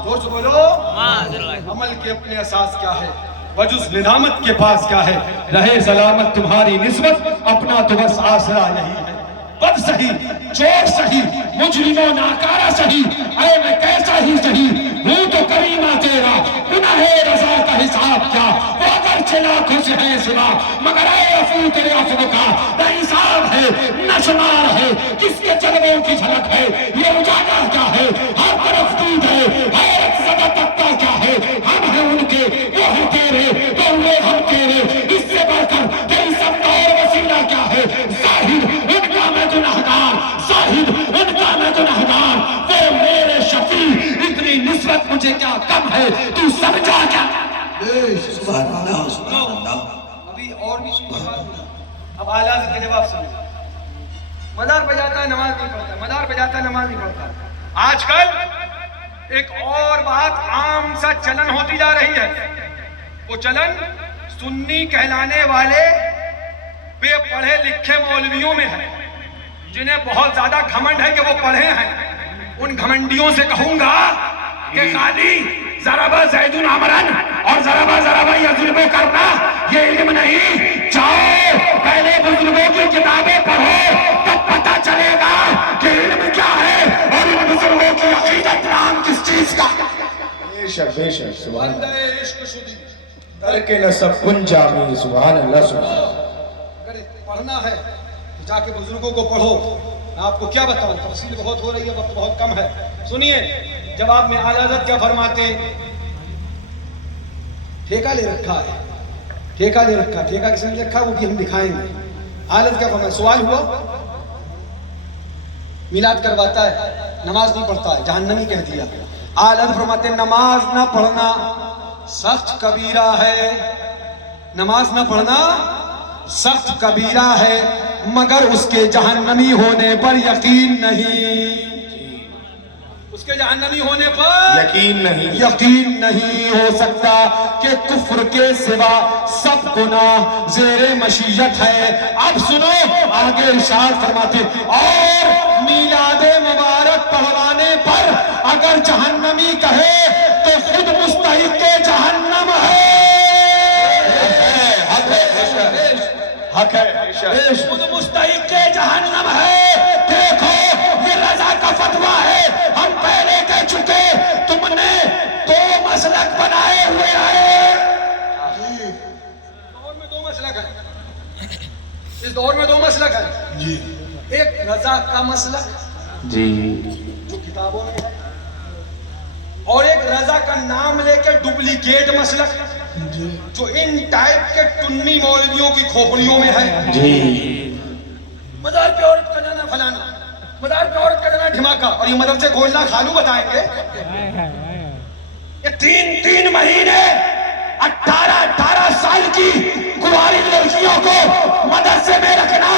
زور سے بولو, عمل کے اپنے اساس کیا ہے, وجز ندامت کے پاس کیا ہے, رہے سلامت تمہاری نسبت, اپنا تو بس آسرا یہی ہے. بد سہی چور سہی مجرم و ناکارہ سہی, اے میں کیسا ہی سہی ہوں تو کریمہ تیرا, گناہ رضا کا حساب کیا, وہ اگر چلاکھوں سے ہے سوا مگر اے افو تیرے افو کا نہ حساب ہے نہ شمار ہے کس کے جلووں کی جھلک ہے یہ اجاگر کیا ہے ہر طرف دود ہے حیرت زدہ تکتا کیا ہے ہم ہیں ان کے وہ ہیں تیرے تو ہوئے ہم تیرے اس سے بڑھ کر تیری سب کا اور وسیلہ کیا ہے زاہد ان کا میں گناہگار زاہد ان کا میں گناہگار وہ میرے شفیع اتنی نسبت مجھے کیا کم ہے تو سمجھا کیا سبحان اللہ سبحان اللہ. ابھی اور بھی سنیے بات. اب اعلیٰ کے جواب سنیے. مدار بجاتا ہے نماز نہیں پڑھتا, مدار بجاتا ہے نماز نہیں پڑھتا. آج کل ایک اور بات عام سا چلن ہوتی جا رہی ہے. وہ چلن سنی کہلانے والے بے پڑھے لکھے مولویوں میں ہے جنہیں بہت زیادہ گھمنڈ ہے کہ وہ پڑھے ہیں. ان گھمنڈیوں سے کہوں گا کہ خالی ضربہ زیدن عمرن اور ضربہ یضرب کرنا یہ علم نہیں. جاؤ پہلے بزرگوں کی کتابیں پڑھو تب پتہ چلے گا کہ علم کیا ہے اور ان بزرگوں کی عقیدت نام کس چیز کا. بے شک بے شک سبحان اللہ. بندے عشق شدی در کے نسب کن جامی سبحان اللہ سبحان اللہ. اگر پڑھنا ہے تو جا کے بزرگوں کو پڑھو. میں آپ کو کیا بتاؤں, تفصیل بہت ہو رہی ہے, وقت بہت کم ہے. سنیے جواب میں اعلیٰ حضرت کیا فرماتے ہیں. ٹھیکہ لے رکھا ہے, ٹھیکہ لے رکھا, ٹھیکہ کس نے رکھا وہ بھی ہم دکھائیں گے. اعلیٰ حضرت کیا فرمایا, سوال ہوا میلاد کرواتا ہے نماز نہیں پڑھتا ہے جہنمی کہہ دیا. اعلیٰ حضرت فرماتے ہیں نماز نہ پڑھنا سخت کبیرہ ہے, نماز نہ پڑھنا سخت کبیرہ ہے مگر اس کے جہنمی ہونے پر یقین نہیں. اس کے جہنمی ہونے پر یقین نہیں ہو سکتا کہ کفر کے سوا سب گناہ زیر مشیت ہے. اب سنو آگے ارشاد فرماتے اور میلاد مبارک پڑھوانے پر اگر جہنمی کہے تو خود مستحق جہنم ہے. حق ہے, خود مستحق جہنم ہے. دیکھو یہ رضا کا فتویٰ ہے, ہم پہلے کہہ چکے تم نے دو مسلک بنائے ہوئے ہیں. دور میں دو مسلک ہیں, اس دور میں دو مسلک ہیں. ایک رضا کا مسلک جو کتابوں میں ہے, اور ایک رضا کا نام لے کے ڈپلیکیٹ مسلک جو ان ٹائپ کے ٹنی مولویوں کی کھوپڑیوں میں ہے. مدار پہ عورت کا جانا فلانا, مدار پہ عورت کا جانا دھماکہ, اور یہ مدرسے کھولنا خالو بتائیں گے. یہ تین مہینے 18 سال کی کنواری لڑکیوں کو مدرسے میں رکھنا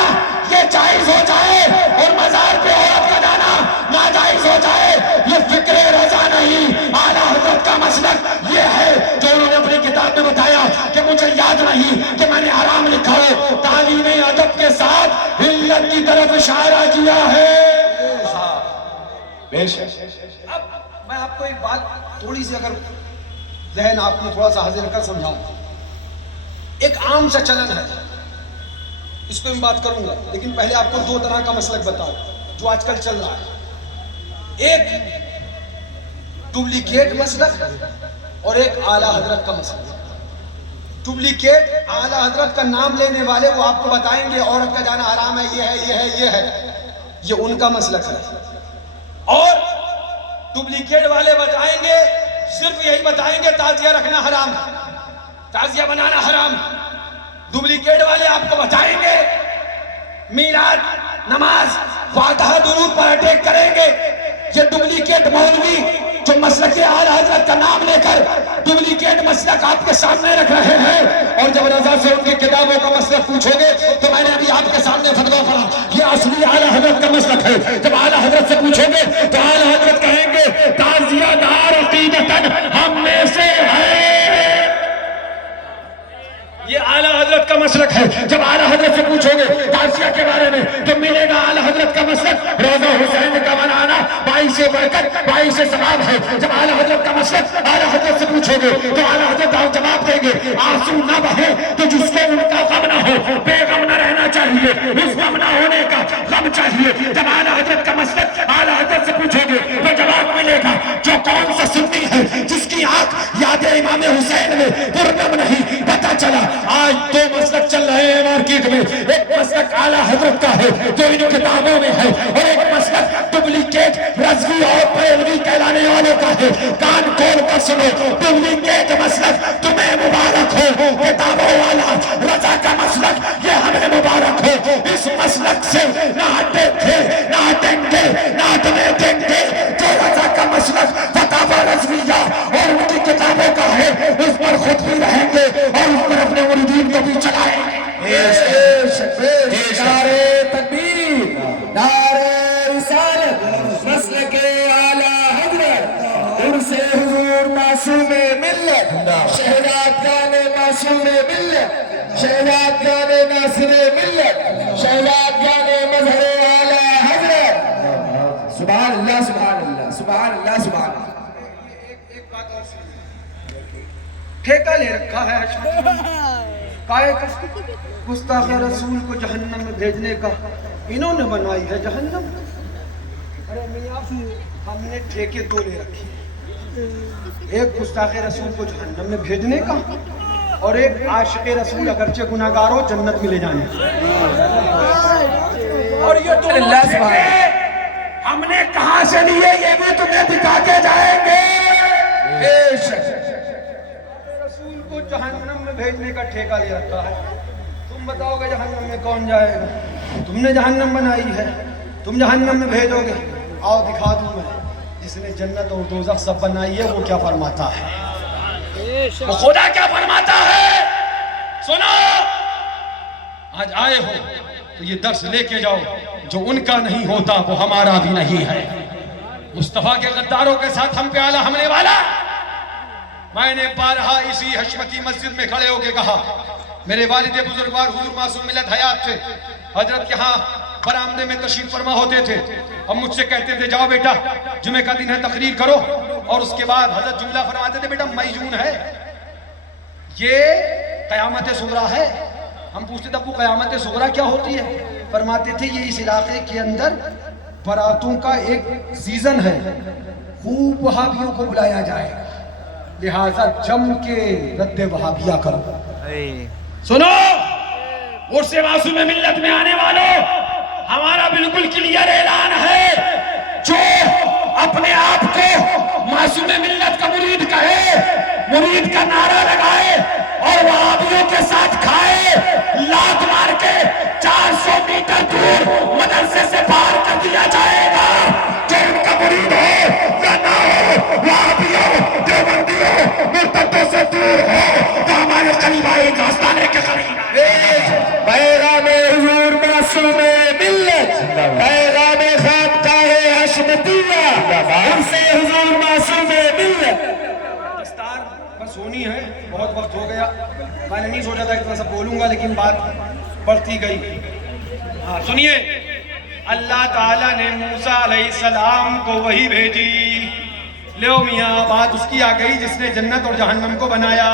یہ جائز ہو جائے اور مزار پہ عورت کا جانا ناجائز ہو جائے, یہ فکر رضا نہیں. اعلیٰ حضرت کا مسلک یہ ہے جو انہوں نے اپنی کتاب میں بتایا کہ مجھے یاد نہیں کہ میں نے حرام لکھا ہو, تعلیم ادب کے ساتھ علت کی طرف اشارہ کیا ہے. اب میں آپ کو ایک بات تھوڑی سی اگر ذہن آپ نے تھوڑا سا حاضر کر سمجھاؤں. ایک عام سا چلن ہے, اس پہ میں بات کروں گا, لیکن پہلے آپ کو دو طرح کا مسلک بتاؤ جو آج کل چل رہا ہے. ایک ڈپلیکیٹ مسلک اور ایک اعلیٰ حضرت کا مسلک. ڈپلیکیٹ اعلیٰ حضرت کا نام لینے والے وہ آپ کو بتائیں گے عورت کا جانا حرام ہے, یہ ہے, یہ ان کا مسلک ہے. اور ڈپلیکیٹ والے بتائیں گے صرف یہی بتائیں گے تعزیہ رکھنا حرام ہے, تعزیہ بنانا حرام ہے. ڈپلیکیٹ والے آپ کو بتائیں گے میلاد نماز فاتحہ درود پر اٹیک کریں گے. یہ ڈپلیکیٹ مولوی جو مسلک اعلیٰ حضرت کا نام لے کر ڈپلیکیٹ مسلک آپ کے سامنے رکھ رہے ہیں, اور جب رضا سے ان کی کتابوں کا مسلک پوچھو گے تو میں نے ابھی آپ کے سامنے فتویٰ پڑھا یہ اصلی اعلیٰ حضرت کا مسلک ہے. جب اعلیٰ حضرت سے پوچھو گے تو اعلیٰ حضرت کہیں گے تعزیہ دار عقیدتاً ہم میں سے ہے. یہ اعلیٰ حضرت کا مسلک ہے. جب اعلیٰ حضرت سے پوچھو گے تعزیہ کے بارے میں تو ملے گا اعلیٰ حضرت کا مسلک روزہ حسین کا منانا 22 برکت 22 ثواب ہے. جب اعلیٰ حضرت کا مسلک اعلیٰ حضرت سے پوچھو گے تو اعلیٰ حضرت جواب دیں گے آنسو نہ بہے تو جس کو ان کا غم نہ ہو, بے غم نہ رہنا چاہیے, اس غم نہ ہونے کا غم چاہیے. جب اعلیٰ حضرت کا مسلک اعلیٰ حضرت سے پوچھو گے تو جواب ملے گا جو کون سا سنی ہے جس کی آنکھ یاد امام حسین میں پرنم نہیں. پتہ چلا آج دو جو ان کتابوں میں ہے، اور ایک مسلک ڈپلیکیٹ رضوی اور بریلوی کہلانے والوں کا ہے۔ کان کھول کر سنو، ڈپلیکیٹ مسلک تمہیں مبارک ہو، کتابوں والا رضا کا مسلک یہ ہمیں مبارک ہو۔ اس مسلک سے نہ ہٹیں گے، نہ ہٹیں گے، نہ ہٹنے دیں گے۔ جو رضا کا مسلک فتاوی رضویہ اور ان کی کتابوں کا ہے، اس پر خود بھی رہیں گے اور اس پر اپنے مریدین کو بھی چلائیں گے۔ نعرہ تکبیر، نعرہ رسالت، مسلک اعلیٰ حضرت، عرس حضور معصوم ملت، شہزادگان معصوم ملت، شہزادگان ناصر ملت، شہزادگان مظہر اعلیٰ حضرت۔ سبحان اللہ، سبحان اللہ، سبحان اللہ، سبحان اللہ۔ ایک بات اور سنیے، ٹھیکہ لے رکھا ہے کائے گستاخ رسول کو جہنم میں بھیجنے کا، انہوں نے بنائی ہے جہنم۔ ارے میاں ہم نے ٹھیکے دو لے رکھی، ایک گستاخ رسول کو جہنم میں بھیجنے کا، اور ایک عاشق رسول اگرچہ گناہگار ہو جنت میں لے جانے کا۔ اور یہ تو اللہ ٹھیکے ہم نے کہاں سے لیے یہ بھی تمہیں دکھا کے جائیں گے۔ رسول کو جہنم میں بھیجنے کا ٹھیکہ لے رکھا ہے۔ تم بتاؤ گے جہنم میں کون جائے گا؟ تم نے جہنم بنائی ہے، تم جہنم میں بھیجو گے۔ آؤ دکھا دوں میں، جس نے جنت اور دوزخ سب بنائی ہے وہ کیا فرماتا ہے، وہ خدا کیا فرماتا ہے۔ سنو، آج آئے ہو تو یہ درس لے کے جاؤ، جو ان کا نہیں ہوتا وہ ہمارا بھی نہیں ہے۔ مصطفیٰ کے غداروں کے ساتھ ہم پہ آلہ حملے والا۔ میں نے بارہا اسی حشمتی مسجد میں کھڑے ہو کے کہا، میرے والد بزرگوار حضور معصوم ملت حیات تھے، حضرت یہاں برآمدے میں تشریف فرما ہوتے تھے، اب مجھ سے کہتے تھے جاؤ بیٹا جمعہ کا دن ہے تقریر کرو، اور اس کے بعد حضرت جملہ فرماتے تھے بیٹا مئی جون ہے، یہ قیامت صغریٰ ہے۔ ہم پوچھتے تھے ابو قیامت صغریٰ کیا ہوتی ہے؟ فرماتے تھے یہ اس علاقے کے اندر براتوں کا ایک سیزن ہے، خوب وہابیوں کو بلایا جائے گا، لہٰذا جم کے رد وہابیہ کرو۔ سنو، عرس معصوم ملت میں آنے والوں، ہمارا بالکل کلیئر اعلان ہے، جو اپنے آپ کو معصوم ملت کا مرید کہے، مرید کا نعرہ لگائے اور وہابیوں کے ساتھ کھائے، لات مار کے 400 میٹر دور مدرسے سے باہر کر دیا جائے گا۔ جو ان کا مرید ہو یا نہ ہو، وہابیوں، دیوبندیوں، مرتدوں سے دور ہو تو ہمارے قریب آئے گا، آستانے کے قریب۔ پیغام حضور معصوم ملت، پیغام خانقاہ حشمتیہ، عرس حضور معصوم ملت۔ دستار بس ہونی ہے، بہت وقت ہو گیا، میں نے نہیں سوچا تھا اتنا سب بولوں گا لیکن بات بڑھتی گئی۔ ہاں سنیے، اللہ تعالیٰ نے موسیٰ علیہ السلام کو وحی بھیجی، لو میاں بات اس کی آ گئی جس نے جنت اور جہنم کو بنایا۔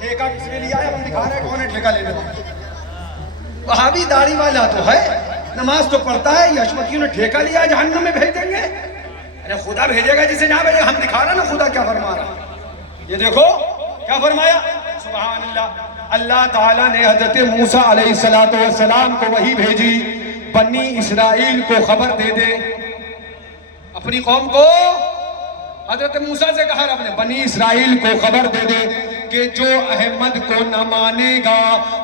ٹھیکہ کس نے لیا ہے؟ ہم دکھا رہے ہیں کون ہے ٹھیکہ لینے والا۔ وہابی داڑھی والا تو ہے، نماز تو پڑھتا ہے، یہ حشمتیوں نے ٹھیکہ لیا جہنم میں بھیج دیں گے۔ ارے خدا بھیجے گا جسے نہ بھیجے، ہم دکھا رہے ہیں نا خدا کیا فرما رہا۔ یہ دیکھو کیا فرمایا، سبحان اللہ۔ اللہ تعالیٰ نے حضرت موسیٰ علیہ السلام کو وحی بھیجی، بنی اسرائیل کو خبر دے دے، اپنی قوم کو۔ حضرت موسیٰ سے کہا رب نے بنی اسرائیل کو خبر دے دے کہ جو احمد کو نہ مانے گا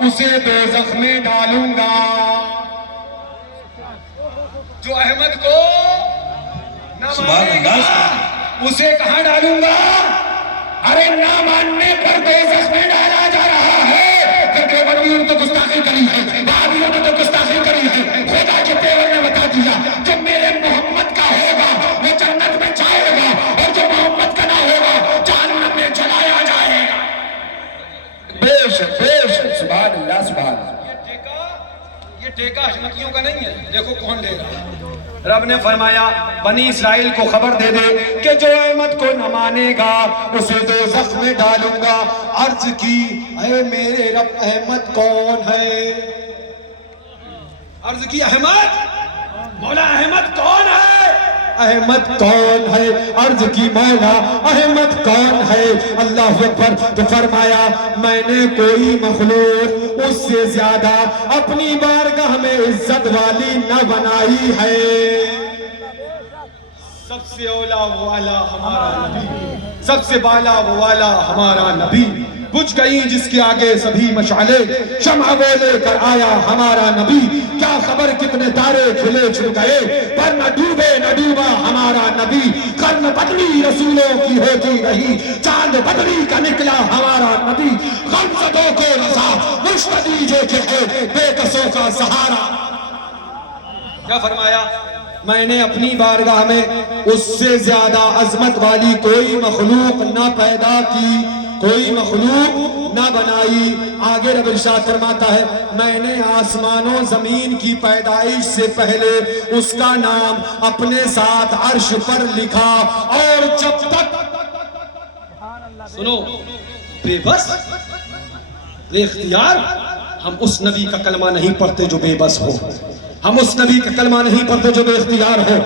اسے دوزخ میں ڈالوں گا۔ جو احمد کو نہ مانے گا اسے کہاں ڈالوں گا؟ ارے نہ ماننے پر دوزخ میں ڈالا جا رہا ہے۔ دیوبندیوں نے تو گستاخی کری ہے، وہابیوں نے تو گستاخی کری ہے۔ خدا کے پیغمبر نے بتا دیا جو میرے محمد کا ہوگا وہ جنت میں جائے گا، اور جو محمد کا نہ ہوگا جہنم میں جلایا جائے گا۔ بے شک، سبحان اللہ، سبحان اللہ۔ یہ ٹیکہ حشمتیوں کا نہیں ہے، دیکھو کون لے رہا ہے۔ رب نے فرمایا بنی اسرائیل کو خبر دے دے کہ جو احمد کو نہ مانے گا اسے دوزخ میں ڈالوں گا۔ عرض کی اے میرے رب احمد کون ہے؟ عرض کی احمد، مولا احمد کون ہے؟ احمد کون ہے؟ عرض کی مولا احمد کون ہے؟ اللہ اکبر. تو فرمایا میں نے کوئی مخلوق اس سے زیادہ اپنی بارگاہ میں عزت والی نہ بنائی ہے. سب سے اولا والا ہمارا نبی، سب سے بالا والا ہمارا نبی. بجھ گئی جس کے آگے سبھی مشعلے، شمع وہ لے کر آیا ہمارا نبی. کیا خبر کتنے تارے کھلے چھڑ گئے، پر نہ ڈوبے نہ ڈوبا ہمارا نبی. قرن بدری رسولوں کی ہوتی رہی، چاند بدری کا نکلا ہمارا نبی. غمزدوں کو رضا مشتدی جو کہ ہے بے کسوں کا سہارا. کیا فرمایا؟ میں نے اپنی بارگاہ میں اس سے زیادہ عظمت والی کوئی مخلوق نہ پیدا کی، کوئی مخلوق نہ بنائی. آگے رب ارشاد فرماتا ہے میں نے آسمانوں زمین کی پیدائش سے پہلے اس کا نام اپنے ساتھ عرش پر لکھا. اور جب تک سنو بے بس بے اختیار ہم اس نبی کا کلمہ نہیں پڑھتے جو بے بس ہو، ہم اس نبی کا کلمہ نہیں پڑھتے جو بے اختیار ہو.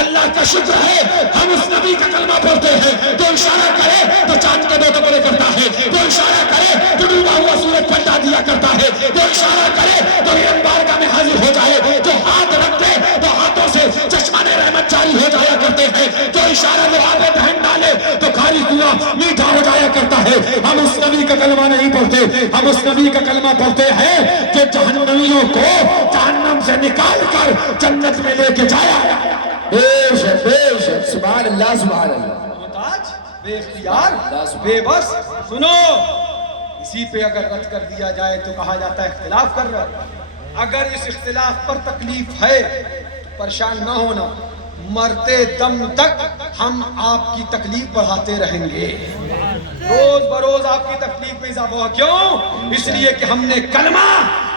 اللہ کا شکر ہے ہم اس نبی کا کلمہ پڑھتے ہیں. تو اشارہ کرے تو چاند کے دو ٹکڑے کرتا ہے، تو اشارہ کرے تو ڈوبا ہوا سورج پلٹا دیا کرتا ہے، تو اشارہ کرے تو یہ بارگاہ میں حاضر ہو جائے، جو ہاتھ رکھتے تو ہاتھوں سے چشمان رحمت جاری ہو جایا کرتے ہیں، تو اشارہ جو آگے دہن ڈالے تو کھاری کنواں میٹھا ہو جایا کرتا ہے. ہم اس نبی کا کلمہ نہیں پڑھتے، ہم اس نبی کا کلمہ پڑھتے ہیں جو جہنمیوں کو جہنم سے نکال کر جنت میں لے کے جایا. بے شک سبحان اللہ سبحان اللہ. محتاج، بے اختیار، بے بس. سنو اسی پہ اگر رد کر دیا جائے تو کہا جاتا ہے اختلاف کر رہا ہے. اگر اس اختلاف پر تکلیف ہے تو پریشان نہ ہونا، مرتے دم تک ہم آپ کی تکلیف بڑھاتے رہیں گے. روز بروز آپ کی تکلیف میں اضافہ ہوا. کیوں؟ اس لیے کہ ہم نے کلمہ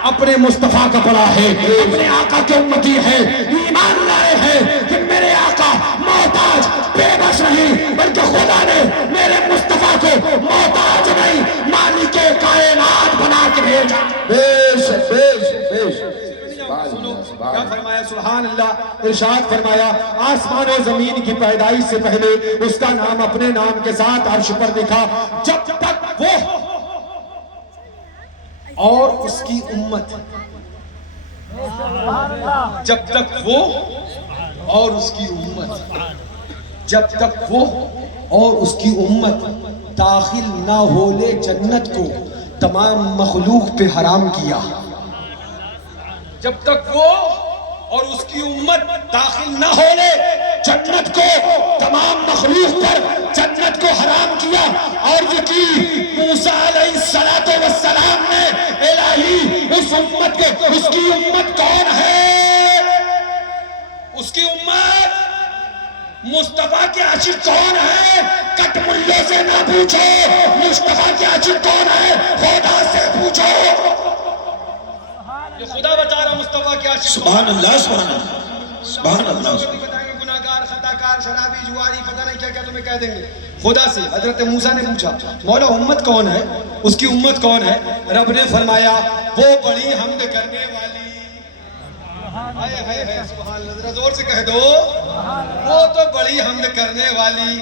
اپنے مصطفیٰ کا پڑھا ہے، اپنے آقا کے امتی ہے، ایمان لائے ہیں کہ میرے آقا محتاج بے بس نہیں، بلکہ خدا نے میرے مصطفیٰ کو محتاج نہیں مالک کائنات بنا کے بھیجا. بے شک سنو کیا فرمایا؟ سبحان اللہ. ارشاد فرمایا آسمان و زمین کی پیدائش سے پہلے اس کا نام اپنے نام کے ساتھ عرش پر لکھا. جب تک وہ اور اس کی امت، جب تک وہ اور اس کی امت، جب تک وہ اور اس کی امت داخل نہ ہو لے جنت کو تمام مخلوق پہ حرام کیا. جب تک وہ اور اس کی امت داخل نہ ہو لے جنت کو تمام مخلوق پر جنت کو حرام کیا. اور یہ کی موسیٰ علیہ السلام نے الہی اس امت کے، اس کی امت کون ہے؟ اس کی امت مصطفیٰ کے عاشق کون ہے؟ کٹ ملے سے نہ پوچھو مصطفیٰ کے عاشق کون ہے، خدا سے پوچھو. یہ خدا بتا رہا مصطفیٰ کے عاشق. سبحان اللہ سبحان اللہ سبحان اللہ. گناہگار، خطاکار، شرابی، جواری، پتہ نہیں کیا کیا تمہیں کہہ دیں گے. خدا سے حضرت موسیٰ نے پوچھا مولا امت کون ہے، اس کی امت کون ہے؟ رب نے فرمایا وہ بڑی حمد کرنے والی. سبحان اللہ، ذرا زور سے کہہ دو وہ تو بڑی حمد کرنے والی.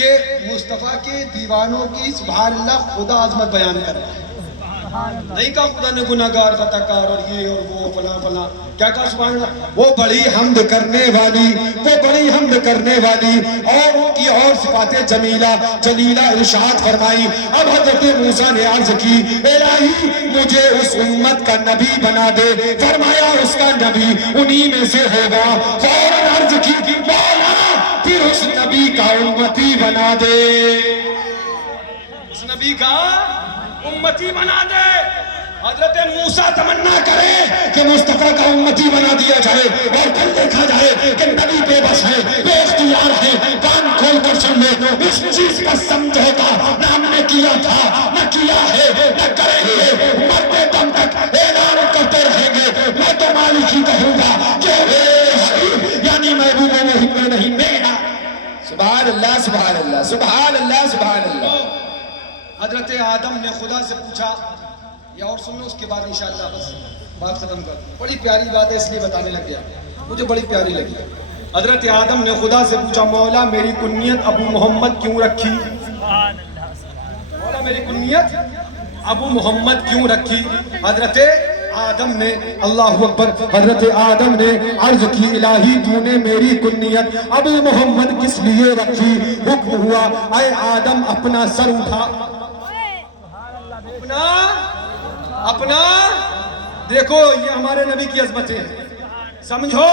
یہ مصطفیٰ کے دیوانوں کی سبحان اللہ خدا عظمت بیان کر رہا ہے. نہیں کہا خدا نے گناہگار، خطاکار اور یہ اور وہ فلاں فلاں. کیا کہا؟ سبحان اللہ وہ بڑی حمد کرنے والی، وہ بڑی حمد کرنے والی. اور ان کی اور صفات جمیلہ جلیلہ ارشاد فرمائی. اب حضرت موسیٰ نے عرض کی الہی مجھے اس امت کا نبی بنا دے. فرمایا اس کا نبی انہی میں سے ہوگا. فوراً عرض کی مولا پھر اس نبی کا امتی بنا دے، اس نبی کا امتی بنا دے. حضرت موسیٰ تمنا کرے کہ مصطفیٰ کا امتی بنا دیا جائے اور کل دیکھا جائے کہ نبی بے بس ہے، بے اختیار ہے. کان کھول کر سن لے، اس چیز کا سمجھوتا نہ ہم نے کیا تھا، نہ کیا ہے، نہ کریں گے. مرتے دم تک اعلان کرتے رہیں گے میں تو مالک ہی کہوں گا کہ یعنی محبوب محب نہیں میرا. سبحان اللہ سبحان اللہ سبحان اللہ سبحان اللہ. حضرت آدم نے خدا سے پوچھا، یا اور سن لو اس کے بعد انشاءاللہ بس بات ختم کر. بڑی پیاری بات ہے اس لیے بتانے لگ گیا، مجھے بڑی پیاری لگی. حضرت آدم نے خدا سے پوچھا مولا میری کنیت ابو محمد کیوں رکھی؟ مولا میری کنیت ابو محمد کیوں رکھی؟ حضرت آدم نے اللہ اکبر حضرت آدم نے عرض کی الہی تو نے میری کنیت ابو محمد کس لیے رکھی؟ حکم ہوا اے آدم اپنا سر اٹھا، اپنا دیکھو یہ ہمارے نبی کی عظمتیں ہیں، سمجھو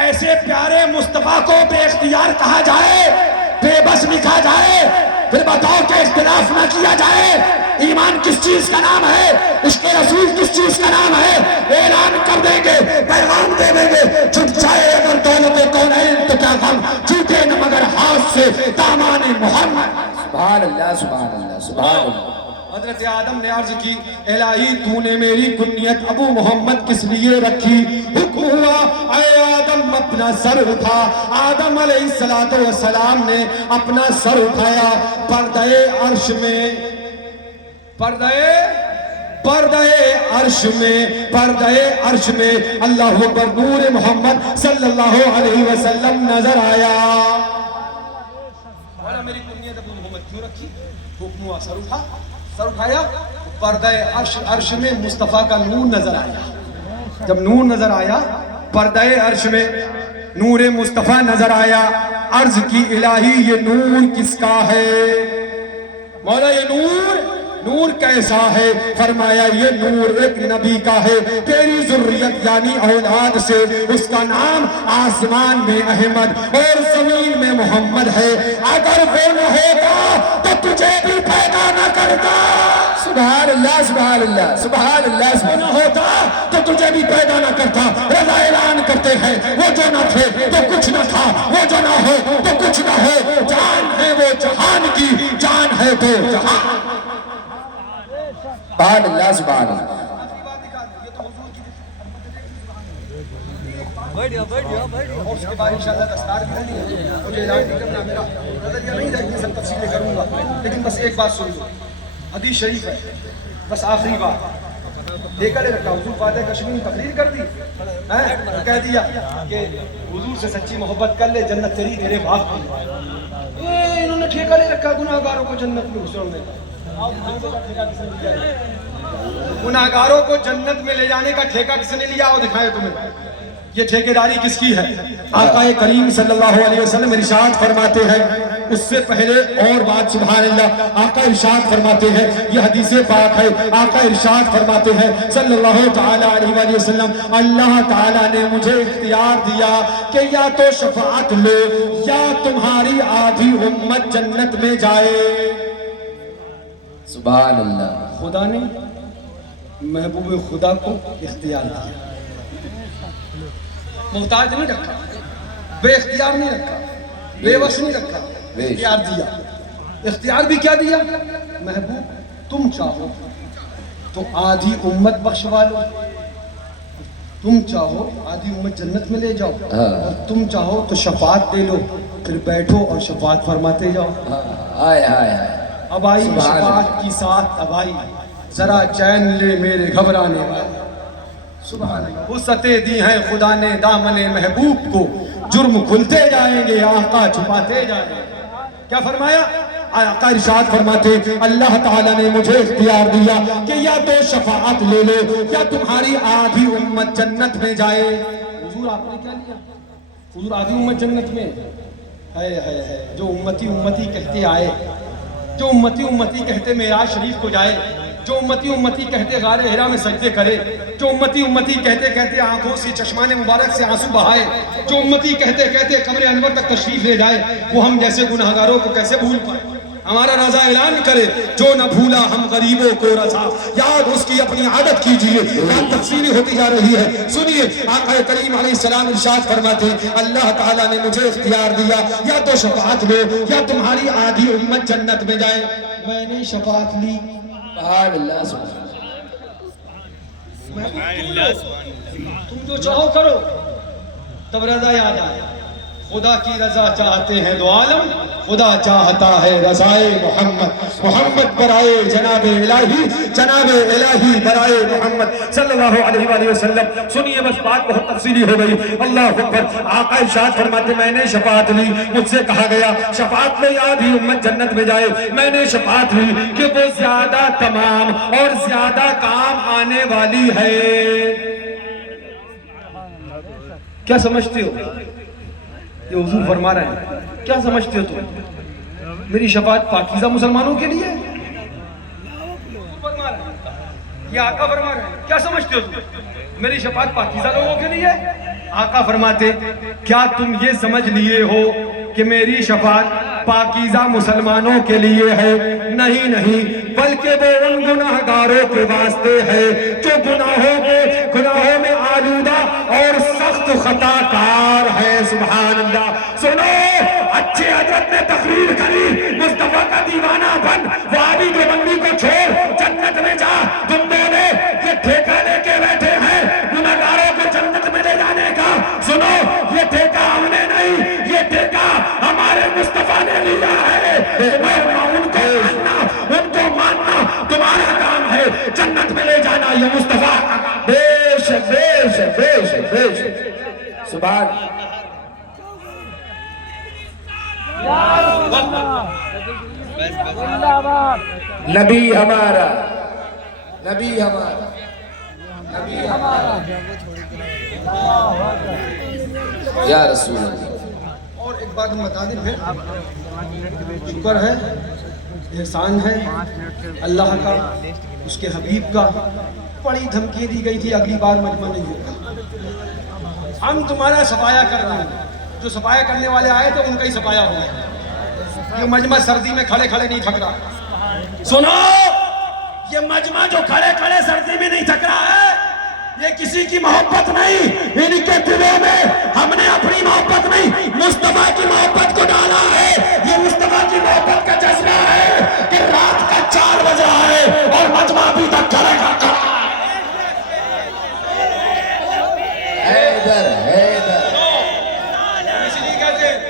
ایسے پیارے مصطفیٰ کو بے اختیار کہا جائے، بے بس لکھا جائے، پھر بتاؤ کہ اختلاف نہ کیا جائے۔ ایمان کس چیز کا نام ہے؟ عشق رسول کس چیز کا نام ہے؟ اعلان کر دیں گے، پیغام دے دیں گے، چھٹ جائے اگر دولت کونین تو کیا غم، چھوٹے نہ مگر ہاتھ سے دامان محمد۔ سبحان اللہ سبحان اللہ سبحان اللہ۔ حضرت آدم نے عرض کی الہی تو نے میری کنیت ابو محمد کس لیے رکھی؟ حکم ہوا اے آدم اپنا سر اٹھا۔ آدم علیہ السلام نے اپنا سر اٹھایا، پردہ عرش میں عرش میں اللہ اکبر نور محمد صلی اللہ علیہ وسلم نظر آیا۔ مولا میری کنیت ابو محمد کیوں رکھی؟ حکم ہوا سر اٹھایا، پردہ عرش میں مصطفیٰ کا نور نظر آیا۔ جب نور نظر آیا، پردہ عرش میں نور مصطفیٰ نظر آیا، عرض کی الہی یہ نور کس کا ہے؟ مولا یہ نور کیسا ہے؟ فرمایا یہ نور ایک نبی کا ہے، تیری ذریت یعنی اولاد سے، اس کا نام آسمان میں احمد اور زمین میں محمد ہے، اگر وہ نہ ہوگا تو تجھے بھی پیدا نہ کرتا۔ سبحان اللہ سبحان اللہ سبحان اللہ۔ وہ نہ ہوتا تو تجھے بھی پیدا نہ کرتا۔ رضا اعلان کرتے ہیں وہ جو نہ تھے تو کچھ نہ تھا، وہ جو نہ ہو تو کچھ نہ ہو، جان ہے وہ جہان کی، جان ہے تو جہان۔ سبحان اللہ سبحان اللہ۔ اور اس کے بعد انشاءاللہ دستار بھی نہیں ہے، مجھے اعلان نہیں کرنا، میرا نظریہ نہیں ہے، سب تفصیلیں کروں گا، لیکن بس ایک بات سن لو، حدیث شریف ہے، بس آخری بات دیکھا لے رکھا، حضور فاتح کشمیر تقریر کر دی، کہہ دیا کہ حضور سے سچی محبت کر لے جنت تیری تیرے باپ کی۔ انہوں نے ٹھیکہ لے رکھا گناہگاروں کو جنت میں گھسڑنے کا۔ گناہگاروں کو جنت میں لے جانے کا ٹھیکہ کس نے لیا؟ وہ دکھائے تمہیں، یہ ٹھیکیداری کس کی ہے؟ آقا کریم صلی اللہ علیہ وسلم ارشاد فرماتے ہیں، اس سے پہلے اور بات سبحان اللہ، آقا ارشاد فرماتے ہیں، یہ حدیث پاک ہے، آقا ارشاد فرماتے ہیں صلی اللہ تعالی علیہ وآلہ وسلم، اللہ تعالیٰ نے مجھے اختیار دیا کہ یا تو شفاعت لو یا تمہاری آدھی امت جنت میں جائے۔ سبحان اللہ۔ خدا نے محبوب خدا کو اختیار دیا، محتاج نہیں رکھا، بے اختیار نہیں رکھا، بے وس نہیں رکھا، اختیار دیا۔ اختیار بھی کیا دیا؟ محبوب تم چاہو تو آدھی امت بخشوا لو، تم چاہو آدھی امت جنت میں لے جاؤ، اور تم چاہو تو شفاعت دے لو، پھر بیٹھو اور شفاعت فرماتے جاؤ۔ آئے آئے آئے۔ اب آئی شفاعت کی ساتھ، اب آئی ذرا چین لے میرے گھبرانے والے۔ سبحان اللہ۔ وسعتیں دی ہیں خدا نے دامن محبوب کو، جرم کھلتے جائیں گے آقا چھپاتے جائیں گے۔ کیا فرمایا؟ آقا ارشاد فرماتے اللہ تعالیٰ نے مجھے اختیار دیا کہ یا تو شفاعت لے لو یا تمہاری آدھی امت جنت میں جائے۔ حضور آپ نے کیا لیا؟ حضور آدھی امت جنت میں ہے، جو امتی امتی کہتے آئے، جو امتی امتی کہتے معراج شریف کو جائے، جو امتی امتی کہتے غار حرا میں سجدے کرے، جو امتی امتی کہتے کہتے آنکھوں سے چشمان مبارک سے آنسو بہائے، جو امتی کہتے کہتے قبر انور تک تشریف لے جائے، وہ ہم جیسے گناہگاروں کو کیسے بھول پائے؟ ہمارا رضا اعلان کرے جو نہ بھولا ہم غریبوں کو رضا، یاد اس کی اپنی عادت کیجئے، یاد تفصیلی ہوتی جا رہی ہے۔ سنیے آقا کریم علیہ السلام ارشاد فرماتے اللہ تعالیٰ نے مجھے اختیار دیا یا تو شفاعت لو یا تمہاری آدھی امت جنت میں جائے۔ میں نے شفاعت لی۔ سبحان اللہ سبحان تم جو چاہو کرو، تب رضا یاد آیا، خدا کی رضا چاہتے ہیں دو عالم، خدا چاہتا ہے رضائے محمد، محمد برائے جناب الہی برائے محمد صلی اللہ علیہ وآلہ وسلم۔ سنیے بس بات بہت تفصیلی ہو گئی، اللہ اکبر۔ آقا ارشاد فرماتے میں نے شفاعت لی، مجھ سے کہا گیا شفاعت میں آدھی امت جنت میں جائے، میں نے شفاعت لی کہ وہ زیادہ تمام اور زیادہ کام آنے والی ہے۔ کیا سمجھتے ہو؟ یہ حضور فرما رہے ہیں، کیا سمجھتے ہو تم؟ میری شفاعت پاکیزہ مسلمانوں کے لیے؟ یہ آقا فرما رہے ہیں، کیا سمجھتے ہو تم؟ میری شفاعت پاکیزہ لوگوں کے لیے؟ آقا فرماتے کیا تم یہ سمجھ لیے ہو کہ میری شفاعت پاکیزہ مسلمانوں کے لیے ہے؟ نہیں نہیں، بلکہ وہ ان گناہگاروں کے واسطے ہے جو گناہوں میں آلودہ اور سخت خطا کار ہے۔ سبحان اللہ۔ سنو، اچھے حضرت نے تقریر کری، مصطفیٰ کا دیوانہ بن، وادی دیوبندی کو چھوڑ، جنت میں جا۔ تم دونوں یہ ٹھیکہ لے کے بیٹھے ہیں گناہگاروں کو جنت میں لے جانے کا۔ سنو، یہ ٹھیکہ ہم نے نہیں، یہ ٹھیکہ ہمارے مصطفیٰ نے لیا ہے۔ ان کو ماننا تمہارا کام ہے، جنت میں لے جانا یہ مصطفیٰ کا کام۔ بیش بیش بیش بیش سبحان نبی ہمارا، نبی ہمارا، نبی ہمارا، یا رسول اللہ۔ اور ایک بات ہم بتا دیں پھر، شکر ہے، احسان ہے اللہ کا، اس کے حبیب کا۔ بڑی دھمکی دی گئی تھی اگلی بار مجمع نہیں ہوگا، ہم تمہارا صفایا کر رہے ہیں۔ جو صفایا کرنے والے آئے تھے ان کا ہی صفایا ہو گیا۔ یہ مجمع سردی میں کھڑے کھڑے نہیں تھک رہا۔ سنو، یہ مجمع جو کھڑے کھڑے سردی میں نہیں تھک رہا ہے، یہ کسی کی محبت نہیں، ان کے دلوں میں ہم نے اپنی محبت نہیں، مصطفیٰ کی محبت کو ڈالا ہے۔ یہ مصطفیٰ کی محبت کا جذبہ ہے کہ رات کا 4 بج رہا ہے اور مجمع ابھی تک کھڑے کھڑا ہے۔ حیدر حیدر اس لیے کہتے ہیں